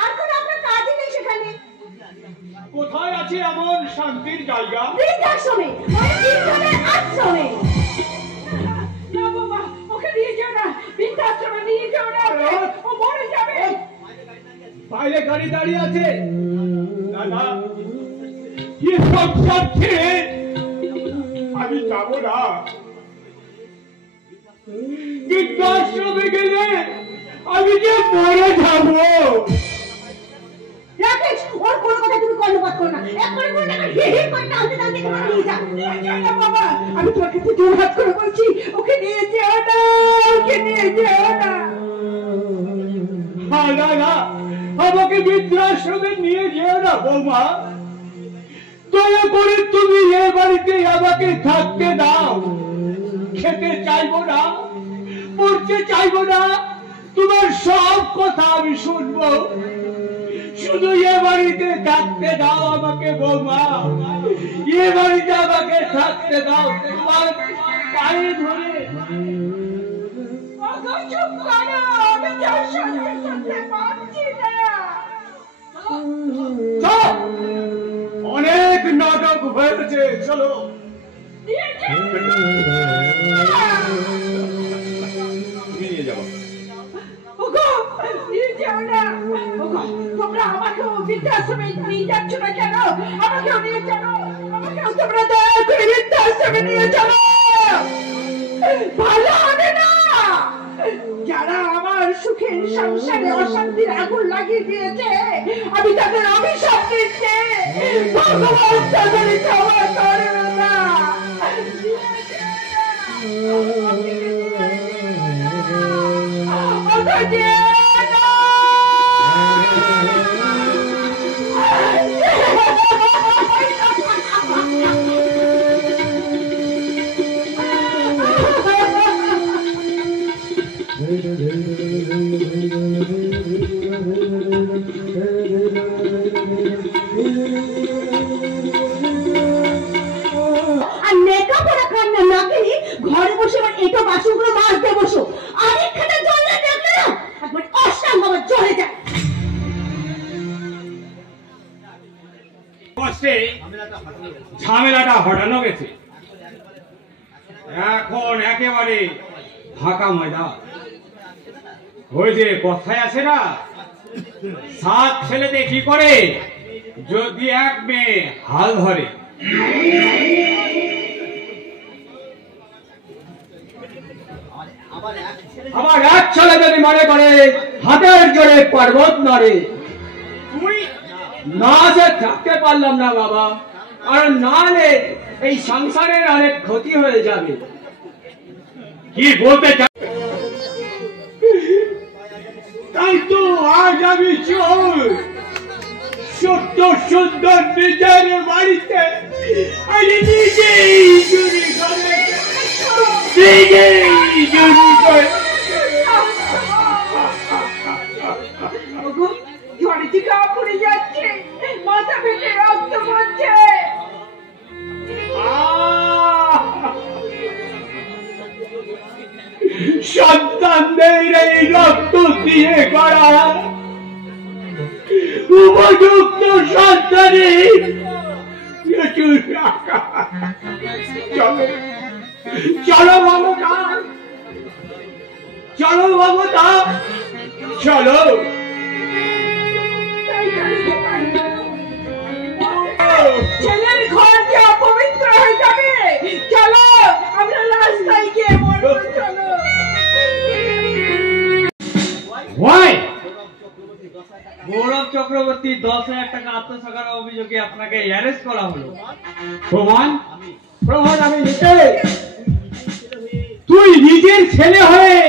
আর কোনো আপনার কাজই নেই সেখানে। কোথায় আছে এমন শান্তির জায়গা? বৃদ্ধাশ্রমে, মানে নির্জনের আশ্রমে। না বাবা, ওকে নিয়ে যাও না, বৃদ্ধাশ্রমে নিয়ে যাও না, ও মরে যাবে। বাইরে গাড়ি দাঁড়িয়ে আছে। দাদা, ये সংসার ছেড়ে আমি যাব না। বৃদ্ধাশ্রমে গেলে আমি যে মরে যাব। রাকেশ, ওর কোনো কথা তুমি কর্ণপাত করো না। একবার করে টাকা হিহি করে টানতে টানতে এখানে নিয়ে যাও। নিয়ে যাও না বাবা, আমি তোমার কাছে জোর হাত করে বলছি, ওকে নিয়ে যেও না, ওকে নিয়ে যেও না। হ্যাঁ দাদা, আমাকে বৃদ্ধাশ্রমে নিয়ে যেও না বৌমা। দয়া করে তুমি এ বাড়িতে আমাকে থাকতে দাও। খেতে চাইবো না, পড়তে চাইবো না, তোমার সব কথা আমি শুনবো। শুধু এ বাড়িতে থাকতে দাও আমাকে বৌমা। এ বাড়িতে আমাকে থাকতে দাও, তোমার পায়ে ধরে। ওগো চুপ করো, আমি যা সহ্য করতে পারছি না। চল, অনেক নাটক হয়েছে, চলো। নিয়ে যাও। নিয়ে যাবো। ওগো, নিয়ে যাও না। ওগো, তোমরা আমাকেও বৃদ্ধাশ্রমে নিয়ে যাচ্ছ না কেন? আমাকেও নিয়ে চলো, আমাকেও তোমরা দয়া করে বৃদ্ধাশ্রমে নিয়ে চলো। ভালো হবে না। যারা আমার সুখের সংসারে অশান্তির আগুন লাগিয়ে দিয়েছে, আমি তাদের অভিশাপ দিচ্ছি। ভগবান তাদের ক্ষমা করবে না। আর নেকা পড়া কান্না না গেলে ঘরে বসে এবার এটো বাসনগুলো মাজতে বসো। আরেকখানে জলে দেখলে না একবার অষ্টাঙ্গ আমার জ্বলে যায়। কষ্টে ঝামেলাটা হটানো গেছে, এখন একেবারে ফাঁকা ময়দান। ওই যে কথায় আছে না, 7 ছেলেতে কি করে যদি এক মেয়ে হাল ধরে। আমার এক ছেলে যদি মনে করে হাতের জোরে পর্বত নড়ে। তুই না যে থাকতে পারলাম না বাবা, আর না হলে এই সংসারের অনেক ক্ষতি হয়ে যাবে। কি বলতে চাই? তাই তো আজ আমি চোর, সত্য সুন্দর নিজের বাড়িতে আমি নিজেই চুরি করে, নিজেই চুরি করে। ওগো, ঝড়ে যে গা পুড়ে যাচ্ছে, মাথা ফেটে রক্ত পড়ছে। সন্তানদের এই রক্ত দিয়ে করা উপযুক্ত সন্তানের চলো চলো মমতা, চলো মমতা, চলো। ছেলের ঘর যে অপবিত্র হয়ে যাবে। চলো, আমরা রাস্তায় গিয়ে মরবো। চলো। গৌরব চক্রবর্তী 10,000 টাকা আত্মসাতের অভিযোগে আপনাকে অ্যারেস্ট করা হলো। প্রমাণ? প্রমাণ আমি নিতে। তুই নিজের ছেলে হয়ে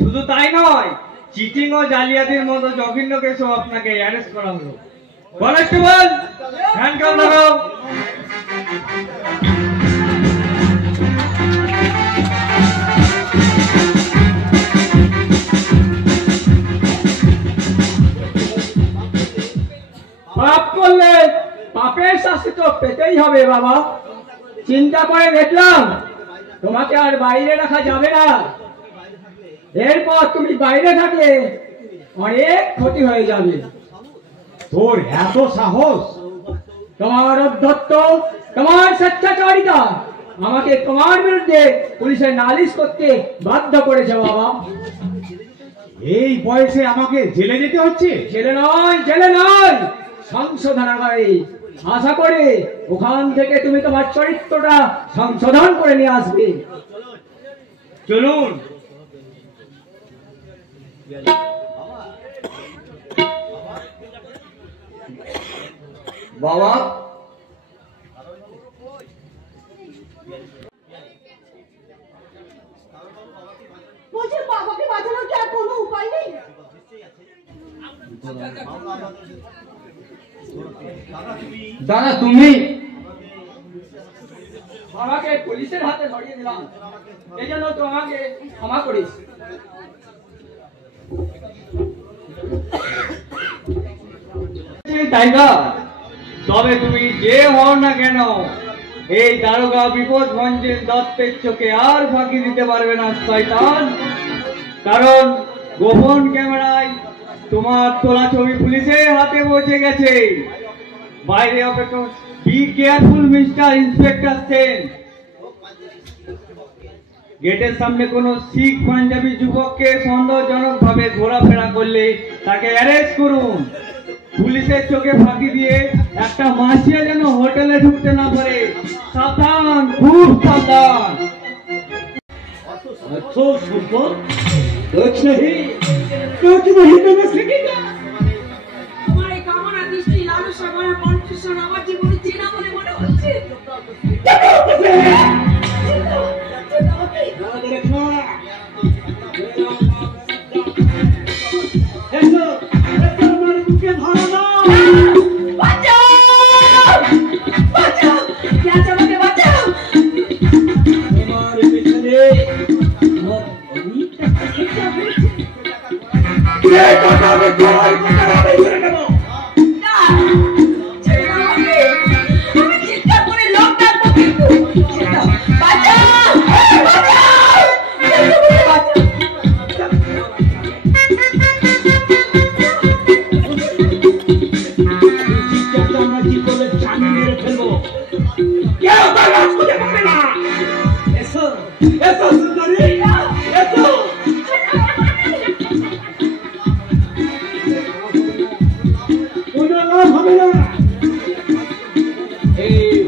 শুধু তাই নয়, চিটিং ও জালিয়াতির মতো জঘন্য কেসও আপনাকে অ্যারেস্ট করা হলো। কনস্টেবল, হ্যান্ডকাপ লাগাও। পাপ করলে পাপের শাস্তি তো পেতেই হবে বাবা। চিন্তা করে দেখলাম তোমাকে আর বাইরে রাখা যাবে না। এরপর তুমি বাইরে থাকলে অনেক ক্ষতি হয়ে যাবে। তোর এত সাহস? তোমার অধ্যত্ত, তোমার স্বেচ্ছাচারিতা আমাকে তোমার বিরুদ্ধে পুলিশে নালিশ করতে বাধ্য করেছে বাবা। এই বয়সে আমাকে জেলে যেতে হচ্ছে? জেলে নয়, সংশোধনাগারে। আশা করি ওখান থেকে তুমি তোমার চরিত্রটা সংশোধন করে নিয়ে আসবে। চলুন। বাবা, বলছি বাবাকে বাঁচানোর কি আর কোনো উপায় নেই? দাদা তুমি আমাকে পুলিশের হাতে ধরিয়ে দিলাম, এই জন্য তো আমাকে ক্ষমা করিস। তবে তুমি যে হও না কেন, এই দারোগা বিপদ ভঞ্জন দত্তের চোখে আর ফাঁকি দিতে পারবে না শয়তান। কারণ গোপন ক্যামেরায় তোমার তোলা ছবি পুলিশের হাতে পৌঁছে গেছে। বাইরে অপেক্ষা, be careful mister inspector Sen. গেটের সামনে কোনো শিখ পাঞ্জাবি যুবককে সন্দেহজনক ভাবে ঘোরাফেরা করলে তাকে অ্যারেস্ট করুন। পুলিশের চোখে ফাঁকি দিয়ে একটা মাসিয়া যেন হোটেলে ঢুকতে না পারে। সাবধান, খুব সাবধান। তোমার এই কামনা দৃষ্টি লালসা ভরা কণ্ঠস্বর আমার জীবনে চেনা বলে মনে হচ্ছে।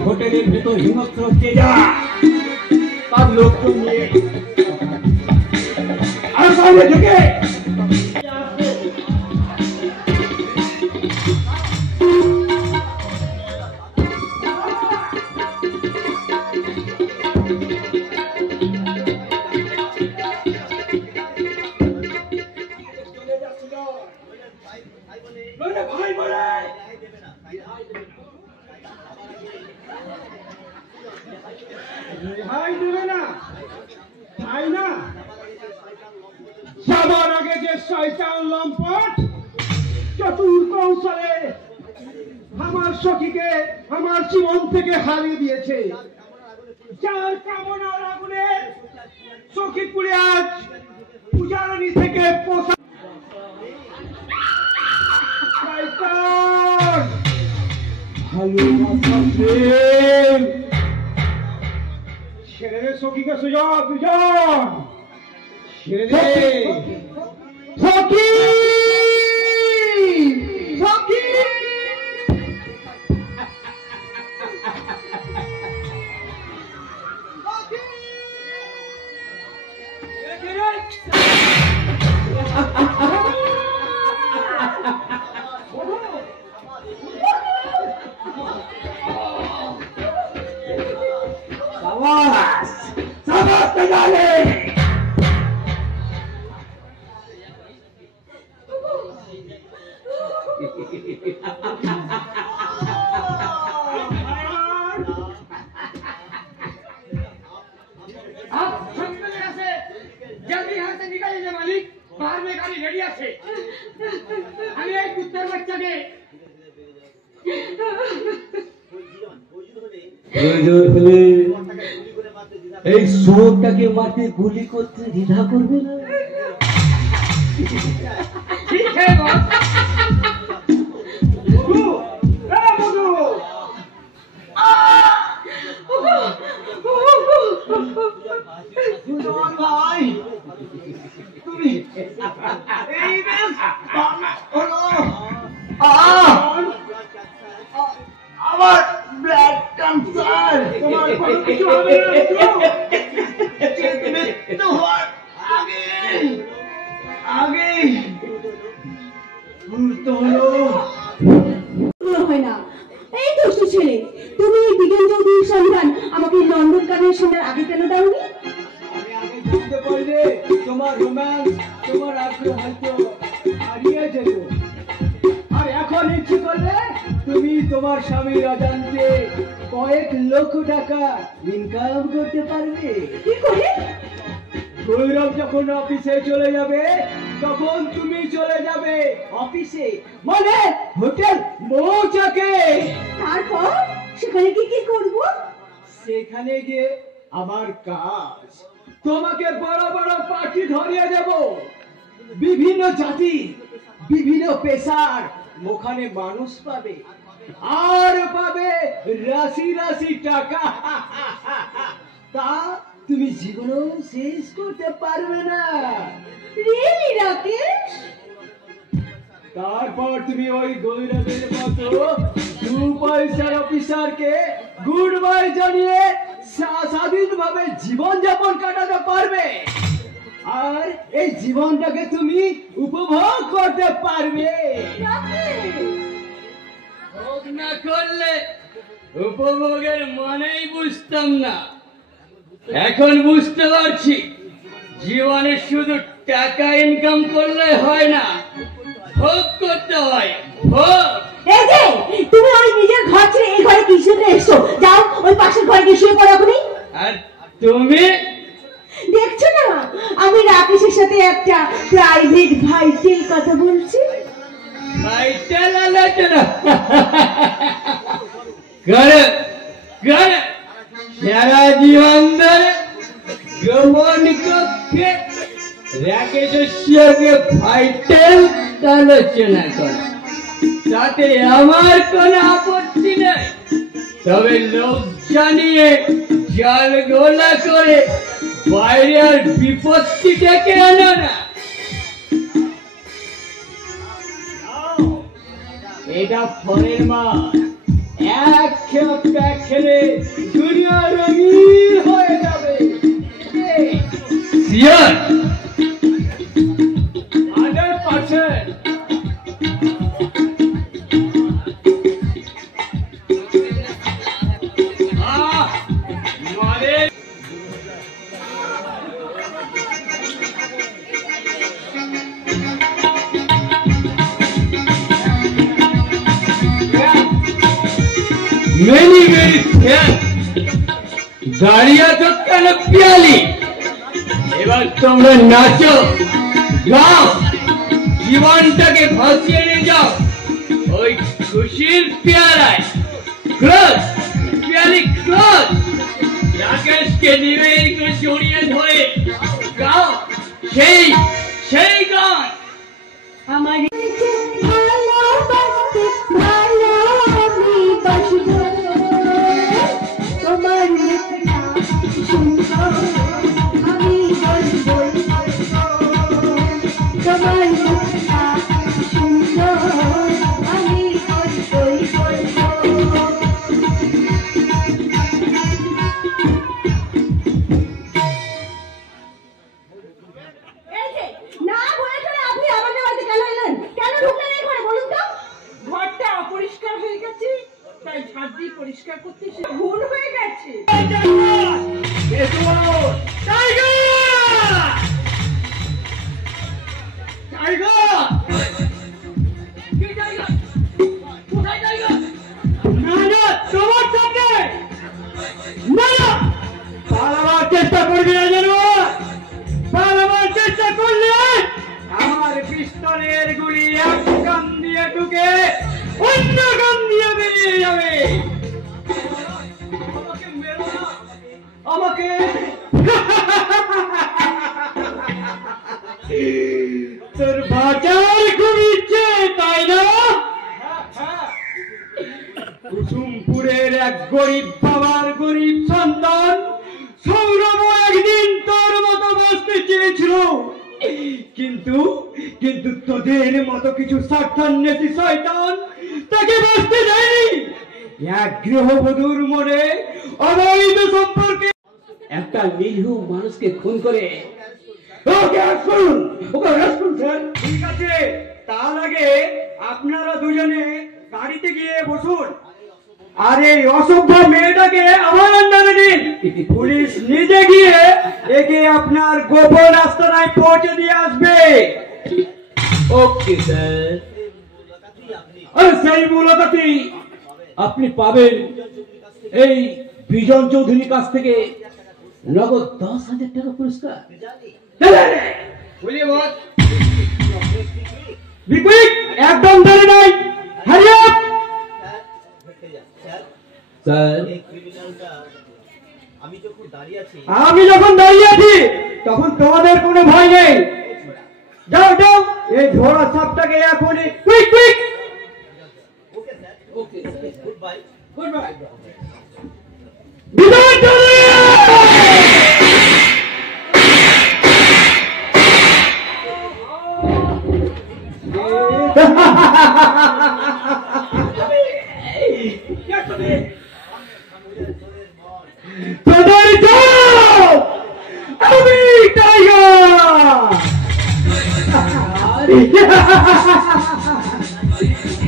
হোটেলের ভেতর হিংস্র তেজা তার লোকজন নিয়ে আর সামনে থেকে ভাই বলে রেহাই দেবে না, তাই না? সবার আগে যে শয়তান লম্পট চতুর কৌশলে আমার সখীকে আমার জীবন থেকে হারিয়ে দিয়েছে, যার কামনার আগুনে সখী পুড়ে আজ পূজারানী থেকে পোষা শয়তান ভালোবাসা প্রেম ছেড়ে দে সখীকে, সুযোগ দুজন ছেড়ে দে সখী, সখী। সাবাস সাবাস তেজালে जल्दी यहाँ से निकालिए मालिक, बाहर में गाड़ी रेडी আছে। আমি এই কুত্তার বাচ্চাকে প্রয়োজন হলে এই শুয়োরটাকে মারতে গুলি করতে দ্বিধা করবে না। ठीक है बॉस। আমার ব্লাড ক্যান্সার। তোমার কোনো কিছু হবে না মৃত্যু হওয়ার আগে আগে মৃত্যু হলো। হয় না এই দুষ্টু ছেলে, তুমি বিজ্ঞান চৌধুরীর সন্ধান আমাকে লন্ডন কানের শোনার আগে কেন দাওনি? আমি আগে বুঝতে পারলে তোমার রোম্যান্স, তোমার আগ্রহ হয়তো হারিয়ে যেত। আর এখন ইচ্ছে করলে তুমি তোমার স্বামীর অজান্তে কয়েক লক্ষ টাকা ইনকাম করতে পারবে। কি করে? গৌরব যখন অফিসে চলে যাবে তখন তুমি চলে যাবে অফিসে, মানে হোটেল মৌচাকে। তারপর সেখানে কি কি করব? সেখানে গিয়ে আমার কাজ, তোমাকে বড় বড় পার্টি ধরিয়ে দেব। বিভিন্ন জাতি, বিভিন্ন পেশার ওখানে মানুষ পাবে, আর পাবে রাশি রাশি টাকা। তা তুমি জীবনও শেষ করতে পারবে না। রিয়েলি রাকেশ? তারপর তুমি ওই গৌরবের মতো 2 পয়সার অফিসারকে গুড বাই জানিয়ে স্বাধীনভাবে জীবন যাপন কাটাতে পারবে, আর এই জীবনটাকে তুমি উপভোগ করতে পারবে। ভোগ না করলে উপভোগের মানেই বুঝতাম না, এখন বুঝতে পারছি। জীবনে শুধু টাকা ইনকাম করলে হয় না, ভোগ করতে হয়। ভোগ। এই যে তুমি ওই নিজের ঘর ছেড়ে এই ঘরে কি শুতে এসছো? যাও ওই পাশের ঘরে গিয়ে শুয়ে পড়ো এখনই। আর তুমি দেখছো না আমি রাকেশের সাথে একটা প্রাইভেট ভাইটাল কথা বলছি। ভাইটাল আলোচনা করে করে সারা জীবন ধরে গোপন কক্ষে রাকেশের সঙ্গে ভাইটাল আলোচনা করে, তাতে আমার কোনো আপত্তি নেই। তবে লোক জানিয়ে জাল গোলা করে বাইরে আর বিপত্তি ডেকে আনো না। এটা ফলের মাছ, এক খেলে দুনিয়া রঙিন হয়ে যাবে। Siyan! 100%। মানে many thanks. দাঁড়িয়ে তো কেন পিয়ালি? এবার তোমরা নাচো, গাও, জীবনটাকে ভাসিয়ে নিয়ে যাও ওই খুশির পেয়ারায়। Close Piyali close. রাকেশকে নিবেই করে জড়িয়ে ধরে গাও সেই সেই গান। আমার ভালোবাসতে ভালো আমি বাসবো, তোমার মুখটা সুন্দর আমি বলবো, তোমার মুখটা সুন্দর আমি বলবো। এই যে না বলেছেন আপনি আমাদের বাড়িতে কেন এলেন? কেন ঢুকলেন এই ঘরে বলুন তো? ঘরটা অপরিষ্কার হয়ে গেছে, তাই ঝাড় দিয়ে পরিষ্কার করতে এসে ভুল হয়ে গেছে। চেষ্টা করবি না যেন, পালাবার চেষ্টা করলে আমার পিস্তলের গুলি এক কান দিয়ে ঢুকে অন্য কান দিয়ে বেরিয়ে যাবে। আমাকে মেরো না, আমাকে তোর বাঁচার খুব ইচ্ছে তাই না? কুসুমপুরের এক গরিব বাবার গরিব সন্তান সৌরভ একদিন তোর মতো বাঁচতে চেয়েছিল, কিন্তু কিন্তু তোদের মতো কিছু স্বার্থান্বেষী শয়তান তাকে বাঁচতে দেয়নি। এক গৃহবধূর মনে অবৈধ সম্পর্কে একটা নিরীহ মানুষকে খুন করে ওকে অ্যারেস্ট করুন, ওকে অ্যারেস্ট করুন স্যার। ঠিক আছে, তার আগে আপনারা দুজনে গাড়িতে গিয়ে বসুন আর এই অসভ্য মেয়েটাকে আমার আন্ডারে দিন। পুলিশ নিজে গিয়ে একে আপনার গোপন আস্তানায় পৌঁছে দিয়ে আসবে। Okay sir. আর সেই মূলতাটি আপনি পাবেন এই বিজন চৌধুরীর কাছ থেকে নগদ 10,000 টাকা পুরস্কার। বলিয়ে বল বিকুইক, একদম দেরি নাই, হারি আপ। স্যার আমি যখন দাঁড়িয়ে আছি তখন তোমাদের কোনো ভয় নেই। যাও যাও, এই ঝোড়া সাপটাকে এখনই quick quick. Okay sir, good bye. Good bye. Bijon Chowdhury! তোদের জব আমি টাইগার।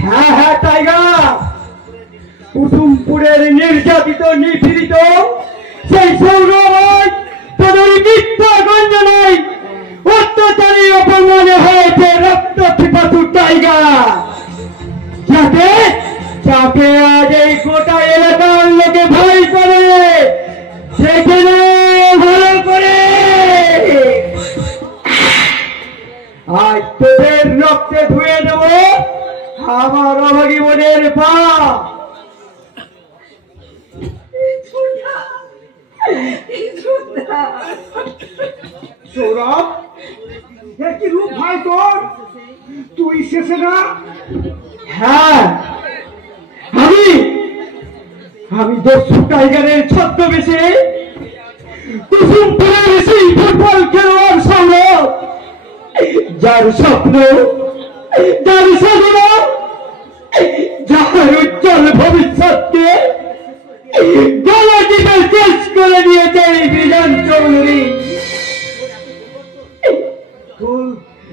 হ্যাঁ হ্যাঁ টাইগার, কুসুমপুরের নির্যাতিত নিপীড়িত সেই সৌরভ তোদের মিথ্যা গঞ্জনায় অত্যাচারী অপমানে হয়েছে রক্ত পিপাসু টাইগার, যাতে যাকে আজ এই গোটা এলাকার লোকে ভয় করে সেখানে ভালো করে আজ তোদের রক্তে ধুয়ে দেব আমার অভাগী বোনের পা। সৌরভ, কি রূপ ভাই তোর, তুই শেষে না? হ্যাঁ, আমি দস্যু টাইগারের ছদ্মবেশে কুসুমপুরের সেই ফুটবল খেলোয়াড় সৌরভ, যার স্বপ্ন, যার সাধনা, যার উজ্জ্বল ভবিষ্যৎকে গলা টিপে শেষ করে দিয়েছে এই বিজন চৌধুরী।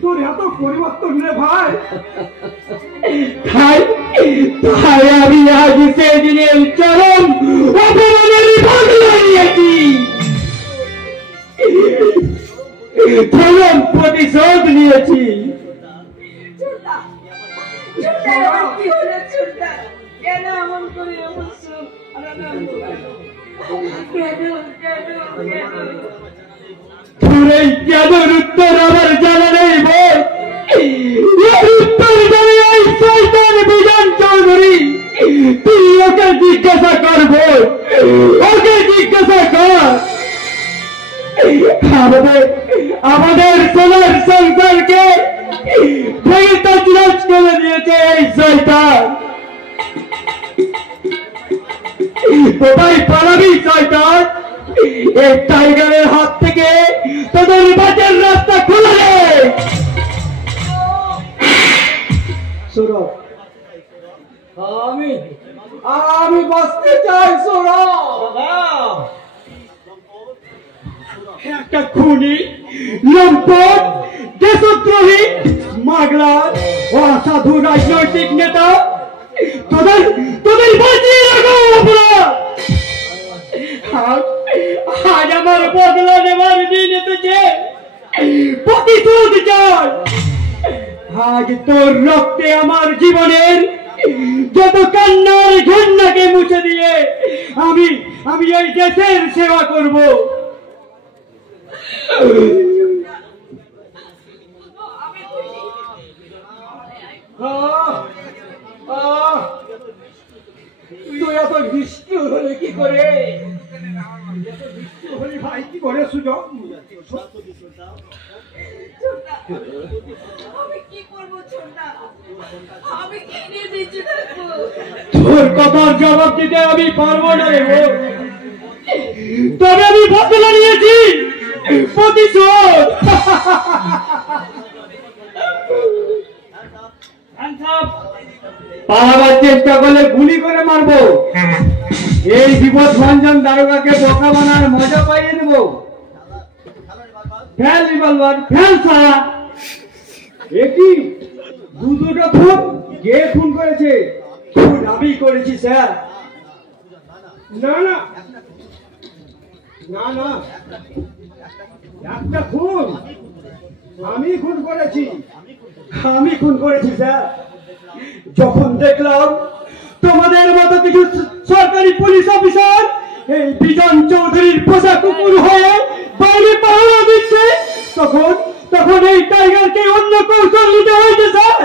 তোর এত পরিবর্তন রে ভাই। তাই আমি আজ সেদিনের চরম অপমানের বদলা নিয়েছি, চরম প্রতিশোধ নিয়েছি। কেন এমন করে কেন উত্তর আমার জানা নেই বল। উত্তর জানি এই শয়তান বিজন চৌধুরী, তুই ওকে জিজ্ঞাসা করবো, ওকে জিজ্ঞাসা কর। আমাদের সোনার সংসারকে ভেঙে তছনছ করে দিয়েছে এই শয়তান। কোথায় পালাবি শয়তান? এই টাইগারের হাত থেকে তোদের বাঁচার রাস্তা খুলে দে। সৌরভ, আমি বাঁচতে চাই সৌরভ। একটা খুনি, লম্পট, দেশদ্রোহী, স্মাগলার, অসাধু রাজনৈতিক নেতা, তোদের বাঁচিয়ে রাখো অপরাধ। আজ আমার বদলা নেবার দিন এসেছে, প্রতিশোধ চাই। আজ তোর রক্তে আমার জীবনের যত কান্নার ঝর্ণাকে মুছে দিয়ে আমি এই দেশের সেবা করব। তুই এত নিষ্ঠুর হলে কি করে? ভাই কি করে সুযোগ? আমি কি করবো ছোট্টা? আমি কি নিয়ে বেঁচে থাকবো? তোর কথার জবাব দিতে আমি পারবো না রে। তবে আমি বদলা নিয়েছি, প্রতিশোধ। পালাবার চেষ্টা করলে গুলি করে মারবো। এই বিপদ ভঞ্জন দারোগাকে বোকা বানার মজা পাইয়ে দেব। ফেল রিভলভার, ফেল ছাড়া। একই দুটো খুন, কে খুন করেছে? খুন আমি করেছি স্যার। না না না না, একটা খুন আমি খুন করেছি। আমি খুন করেছি স্যার। যখন দেখলাম তোমাদের মতো কিছু সরকারি পুলিশ অফিসার এই বিজন চৌধুরীর পোষা কুকুর হয়ে বাইরে পাহারা দিচ্ছে, তখন এই টাইগারকে অন্য কৌশল নিতে হয়েছে স্যার।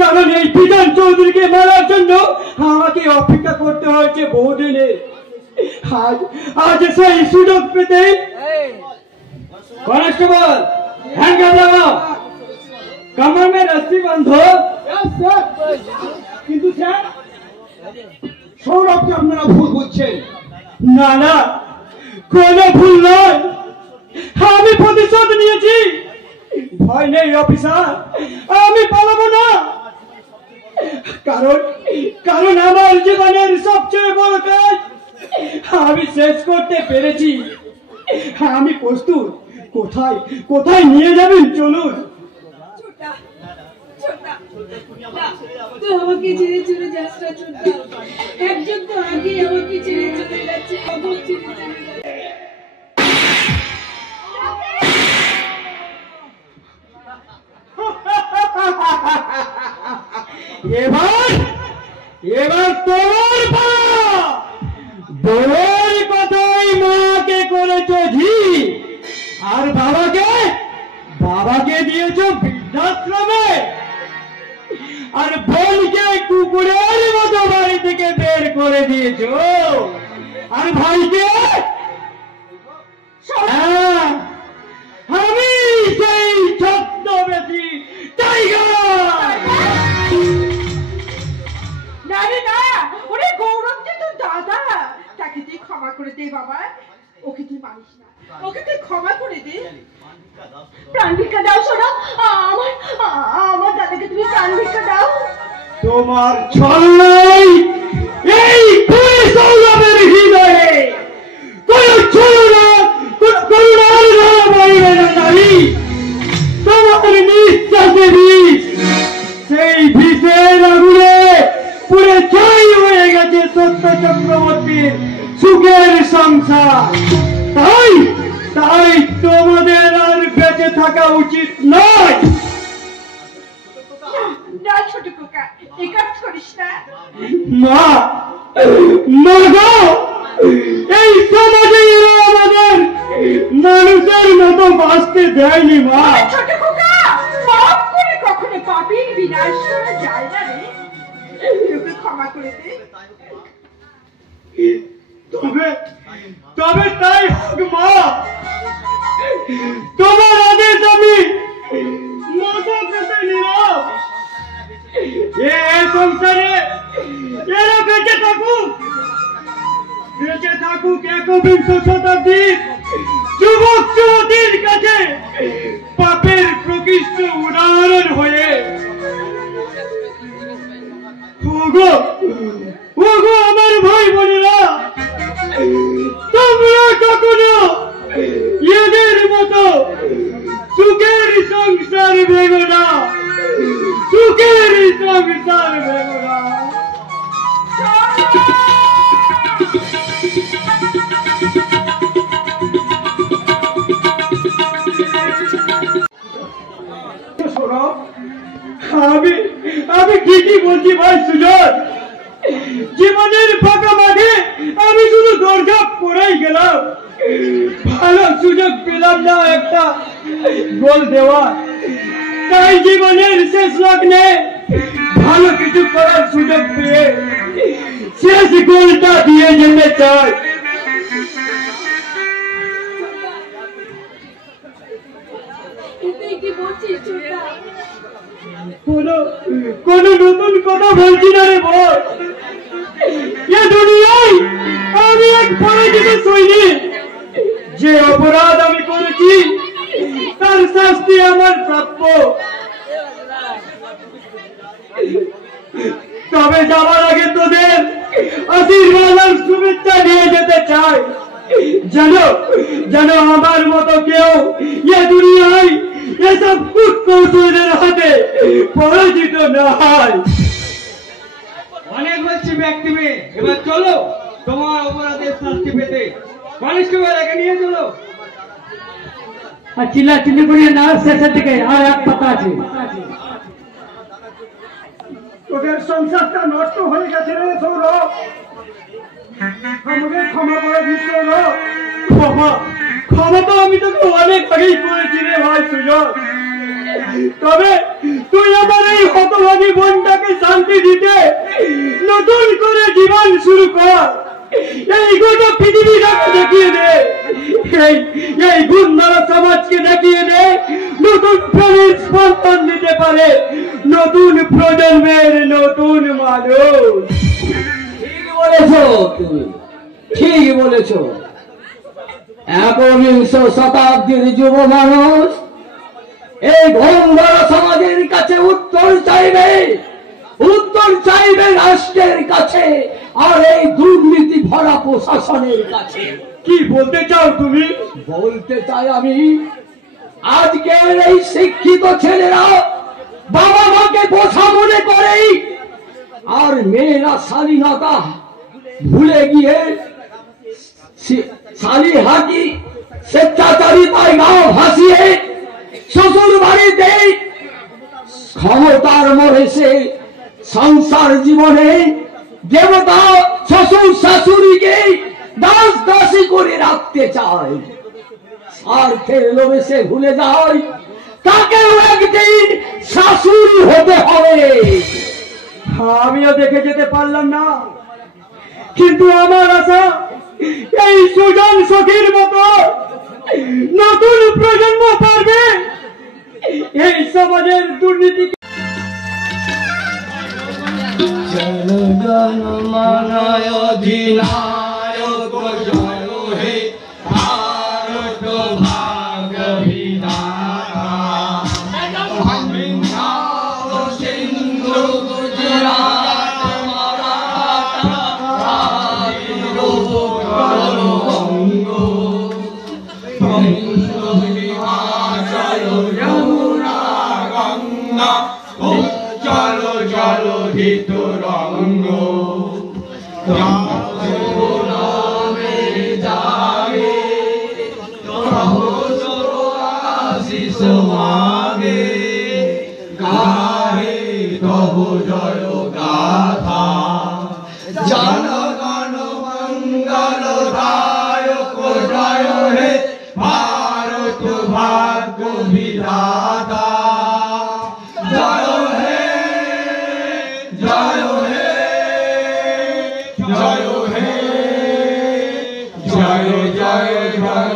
কারণ এই বিজন চৌধুরীকে মারার জন্য আমাকে অপেক্ষা করতে হয়েছে বহুদিনে। আজ সেই সুযোগ পেতে কনস্টেবল, হ্যান্ডকাপ লাগাও, कमर में रस्सी बांधो। কিন্তু স্যার, সৌরভকে আপনারা ভুল বুঝছেন। না না, কোনো ভুল নয়, আমি প্রতিশোধ নিয়েছি। ভয় নেই অফিসার, আমি পালাবো না। কারণ আমার জীবনের সবচেয়ে বড় কাজ আমি শেষ করতে পেরেছি। আমি প্রস্তুত। কোথায় নিয়ে যাবেন চলুন। ছোটা ছোটা তুই আমাকে ছেড়ে চলে যাস না ছোটা। একজন তো আগে আমাকে ছেড়ে চলে যাচ্ছে, আবার ছেড়ে চলে যাচ্ছে। এবার তোমার পালা। বড়ই কথাই মাকে করেছো ঝি, আর বাবাকে দিয়েছো বৃদ্ধাশ্রমে, আর বোনকে কুকুরের মতো বাড়ি থেকে বের করে দিয়েছো, আর ভাইকে আমি সেই ছদ্মবেশী টাইগার। না রে না, ওরে গৌরব যে তোর দাদা, তাকে তুই ক্ষমা করে দে বাবা। ওকে তুই মানিস না, ওকে তুই ক্ষমা করে দে। প্রাণ ভিক্ষা দাও শোনো, আমার দাদাকে তুমি প্রাণ ভিক্ষা দাও। তোমার ছলনায় এই পুরো সৌরভের হৃদয়ে কোন ছলনা, করুণার ধারা বইবে না নারী। তোমার নিঃশ্বাসে বিষ, সেই বিষের আগুনে পুরে ছাই হয়ে গেছে সত্য চক্রবর্তীর সুখের সংসার। তাই তোমাদের আর বেঁচে থাকা উচিত নয়। না ছোট খোকা, এই কাজ করিস না। মা গো, এই সমাজে এরা আমাদের মানুষের মতো বাঁচতে দেয়নি মা। ছোট খোকা, পাপ করে কখনো পাপীর বিনাশ করা যায় না রে। ওকে ক্ষমা করে দে। তবে তাই হোক মা। তোমার আদেশ আমি মাথা পেতে নিলাম। এ সংসারে এরা বেঁচে থাকুক একবিংশ শতাব্দীর যুবক যুবতীর কাছে পাপের প্রকৃষ্ট উদাহরণ হয়ে। ওগো আমার ভাই বোনেরা, তোমরা কখনো এদের মতো সুখের সংসার ভেঙো না, সুখের সংসার ভেঙো না। আমি ঠিকই বলছি ভাই সুজন। জীবনের ফাঁকা মাঠে আমি শুধু দৌড়ঝাঁপ করেই গেলাম, ভালো সুযোগ পেলাম না একটা গোল দেওয়া। তাই জীবনের শেষ লগ্নে ভালো কিছু করার সুযোগ পেয়ে শেষ গোলটা দিয়ে যেতে চাই। তুই কি বলছিস ছোটা? কোন নতুন কথা বলছি না রে বল। এ দুনিয়ায় আমি এক পরাজিত সৈনিক। যে অপরাধ আমি করেছি তার শাস্তি আমার প্রাপ্য। তবে যাওয়ার আগে তোদের আশীর্বাদ আর শুভেচ্ছা নিয়ে যেতে চাই, যেন আমার মতো কেউ এ দুনিয়ায় এসব কূটকৌশলের হাতে পরাজিত না হয়। অনেক হচ্ছে ব্যক্তি মেয়ে, এবার চলো তোমার অপরাধের শাস্তি পেতে। কনস্টেবল একে নিয়ে চলো। আর চিল্লাচিল্লি করিয়ে না, শেষের দিকে আর এক পাতা আছে। তোদের সংসারটা নষ্ট হয়ে গেছে রে সৌরভ, আমাকে ক্ষমা করে দিস সৌরভ। ক্ষমা তো আমি তোকে অনেক আগেই করেছি রে ভাই সুজন, তবে তুই আমার এই হতভাগী বোনটাকে শান্তি দিতে নতুন করে জীবন শুরু কর। এই গোটা পৃথিবীটাকে দেখিয়ে দে, এই গুণমারা সমাজকে দেখিয়ে দে নতুন প্রেমের স্পন্দন দিতে পারে নতুন প্রজন্মের নতুন মানুষ। ঠিক বলেছো তুমি, ঠিক বলেছো। একবিংশ শতাব্দীর যুব মানুষ এই ঘোমঘরা সমাজের কাছে উত্তর চাইবে রাষ্ট্রের কাছে আর এই দুর্নীতি ভরা প্রশাসনের কাছে। কি বলতে চাও তুমি? বলতে চাই আমি, আজকের এই শিক্ষিত ছেলেরা বাবা মাকে বোঝা মনে করে আর মেয়েরা স্বাধীনতা ভুলে গিয়ে শালি হাকি স্বেচ্ছাচারিতায় গাও ভাসিয়ে শ্বশুর বাড়িতে ক্ষমতার মহেশে সংসার জীবনে দেবতা শ্বশুর শাশুড়িকে দাস দাসী করে রাখতে চায়। স্বার্থের লোভে সে ভুলে যায় তাকেও একদিন শাশুড়ি হতে হবে। আমিও দেখে যেতে পারলাম না, কিন্তু আমার আশা এই সুজন সখীর মতো নতুন প্রজন্ম পারবে এই সমাজের দুর্নীতি। জনগণমনায় অধিনায়ক জয় হে ভারত ভাগ্য বিধাতা। সিন্ধু গুজরাট মারাঠা বঙ্গ হিমাচল যমুনা গঙ্গা চলো চলো ভিতরঙ্গ নামে জাগে আশিস মাগে গাহে তব জয় গাথা। জনগণ মঙ্গল দায়ক জয় হে ভারত ভাগ্য বিধাতা। জয় হে জয় হে জয় হে জয় জয় জয়